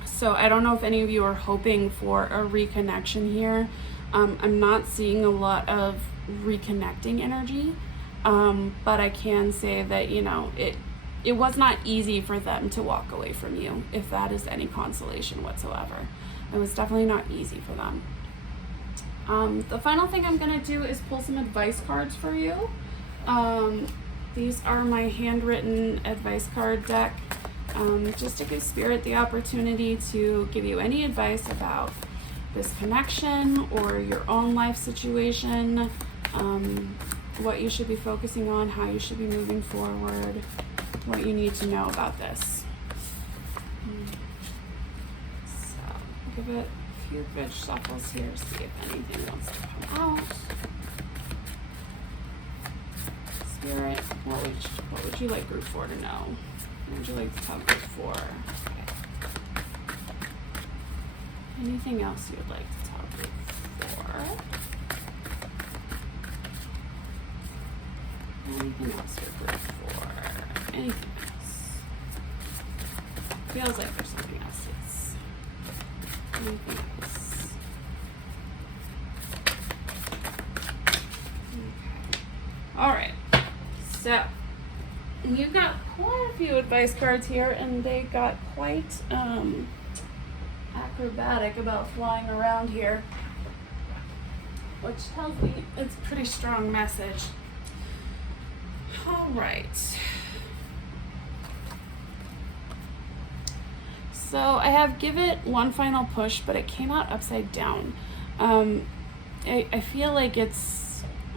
So I don't know if any of you are hoping for a reconnection here. I'm not seeing a lot of reconnecting energy, but I can say that, it was not easy for them to walk away from you, if that is any consolation whatsoever. It was definitely not easy for them. The final thing I'm going to do is pull some advice cards for you. These are my handwritten advice card deck, just to give Spirit the opportunity to give you any advice about this connection or your own life situation, what you should be focusing on, how you should be moving forward, what you need to know about this. So give it a few good shuffles here, see if anything wants to come out. Spirit, what would you like group 4 to know? What would you like to tell group 4? Okay. Anything else you would like to tell group 4? Anything else for group 4? Anything else? Feels like there's something else. Yes. Anything else? Okay. All right. So you've got quite a few advice cards here, and they got quite acrobatic about flying around here, which tells me it's a pretty strong message. All right. So I have give it one final push, but it came out upside down. I feel like I'm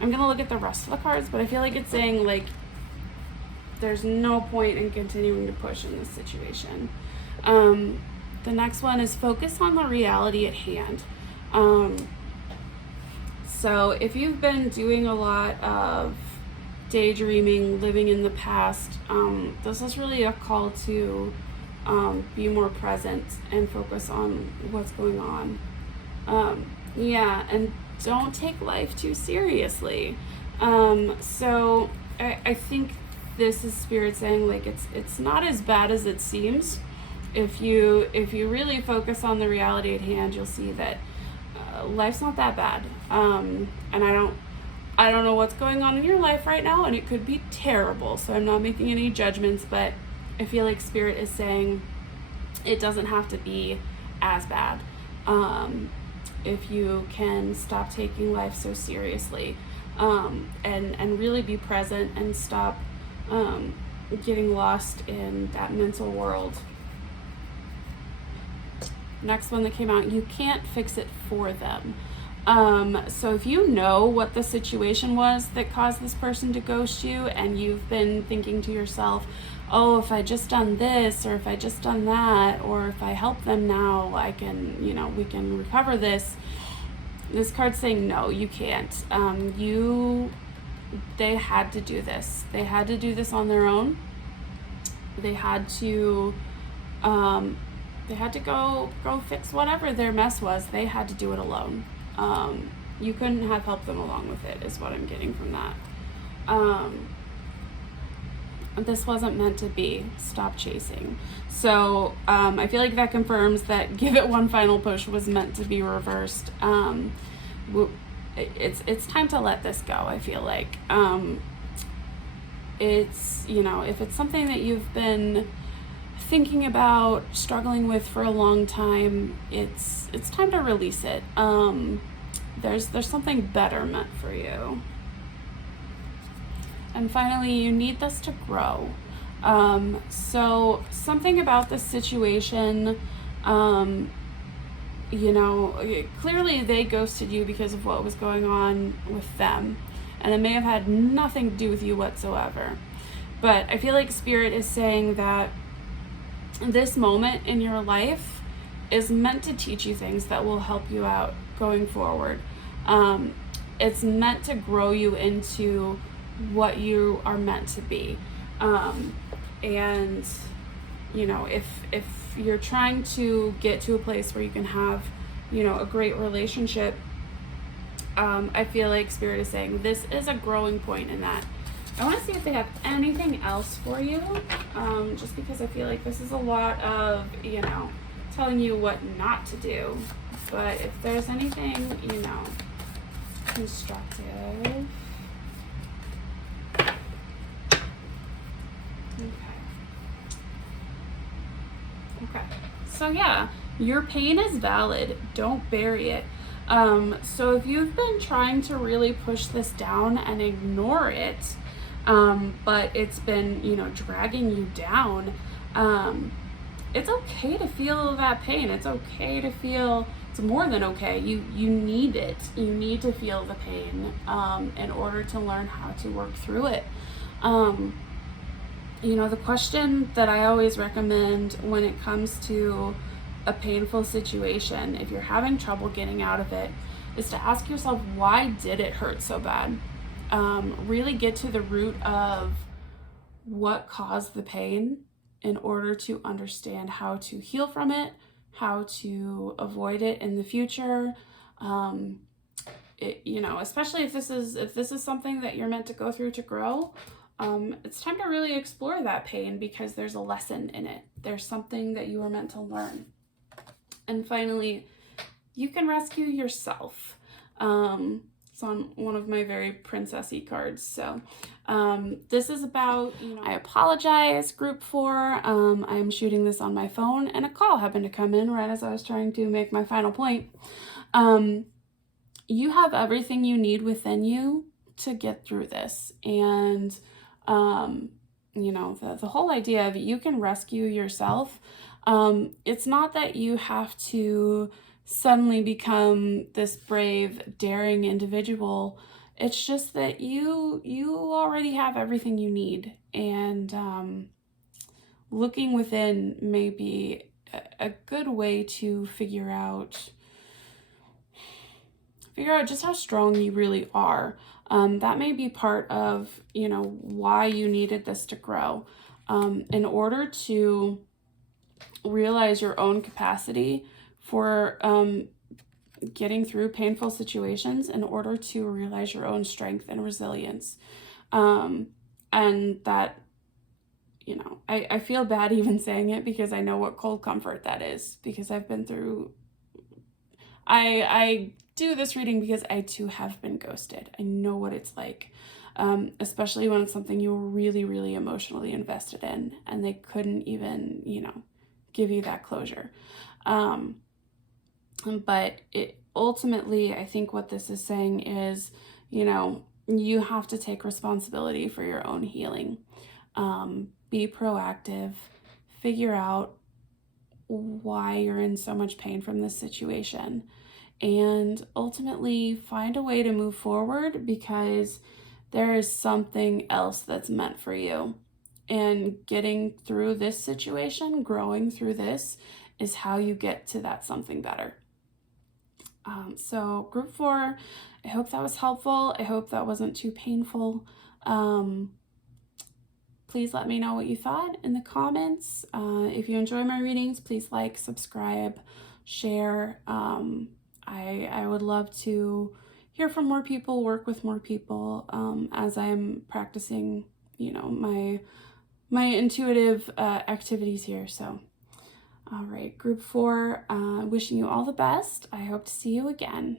going to look at the rest of the cards, but I feel like it's saying like there's no point in continuing to push in this situation. The next one is focus on the reality at hand. So if you've been doing a lot of daydreaming, living in the past, this is really a call to be more present and focus on what's going on. And don't take life too seriously. So I think this is Spirit saying like it's not as bad as it seems. If you really focus on the reality at hand, you'll see that life's not that bad. And I don't know what's going on in your life right now, and it could be terrible. So I'm not making any judgments, but I feel like Spirit is saying it doesn't have to be as bad. If you can stop taking life so seriously, and really be present and stop getting lost in that mental world. Next one that came out, you can't fix it for them. So if you know what the situation was that caused this person to ghost you, and you've been thinking to yourself, oh, if I just done this, or if I just done that, or if I help them now, I can, we can recover this. This card's saying, no, you can't. They had to do this. They had to do this on their own. They had to go fix whatever their mess was. They had to do it alone. You couldn't have helped them along with it, is what I'm getting from that. This wasn't meant to be. Stop chasing. So I feel like that confirms that give it one final push was meant to be reversed. It's time to let this go, I feel like. It's, you know, if it's something that you've been thinking about, struggling with for a long time, it's time to release it. There's something better meant for you. And finally, you need this to grow. So something about this situation, you know, clearly they ghosted you because of what was going on with them. And it may have had nothing to do with you whatsoever. But I feel like Spirit is saying that this moment in your life is meant to teach you things that will help you out going forward. It's meant to grow you into what you are meant to be. And, you know, if you're trying to get to a place where you can have, you know, a great relationship, I feel like Spirit is saying this is a growing point in that. I want to see if they have anything else for you, just because I feel like this is a lot of, you know, telling you what not to do. But if there's anything, you know, constructive. Okay. So yeah, your pain is valid. Don't bury it. So if you've been trying to really push this down and ignore it, but it's been, you know, dragging you down, it's okay to feel that pain. It's okay to feel, it's more than okay. You need it. You need to feel the pain, in order to learn how to work through it. You know, the question that I always recommend when it comes to a painful situation, if you're having trouble getting out of it, is to ask yourself, why did it hurt so bad? Really get to the root of what caused the pain in order to understand how to heal from it, how to avoid it in the future. You know, especially if this is something that you're meant to go through to grow, it's time to really explore that pain because there's a lesson in it. There's something that you were meant to learn. And finally, you can rescue yourself. It's on one of my very princessy cards. So this is about, you know, I apologize, group 4. I'm shooting this on my phone and a call happened to come in right as I was trying to make my final point. You have everything you need within you to get through this. And, you know, the whole idea of you can rescue yourself. It's not that you have to suddenly become this brave, daring individual. It's just that you already have everything you need. And looking within may be a good way to figure out just how strong you really are. That may be part of, you know, why you needed this to grow. In order to realize your own capacity for getting through painful situations, in order to realize your own strength and resilience. And that, you know, I feel bad even saying it because I know what cold comfort that is, because I've been through, I do this reading because I too have been ghosted. I know what it's like, especially when it's something you were really, really emotionally invested in and they couldn't even, you know, give you that closure. But it ultimately, I think what this is saying is, you know, you have to take responsibility for your own healing. Be proactive, figure out why you're in so much pain from this situation, and ultimately find a way to move forward because there is something else that's meant for you. And getting through this situation, growing through this, is how you get to that something better. So group 4, I hope that was helpful. I hope that wasn't too painful. Please let me know what you thought in the comments. If you enjoy my readings, please like, subscribe, share. I would love to hear from more people, work with more people as I'm practicing, you know, my intuitive activities here. So, all right, group 4, wishing you all the best. I hope to see you again.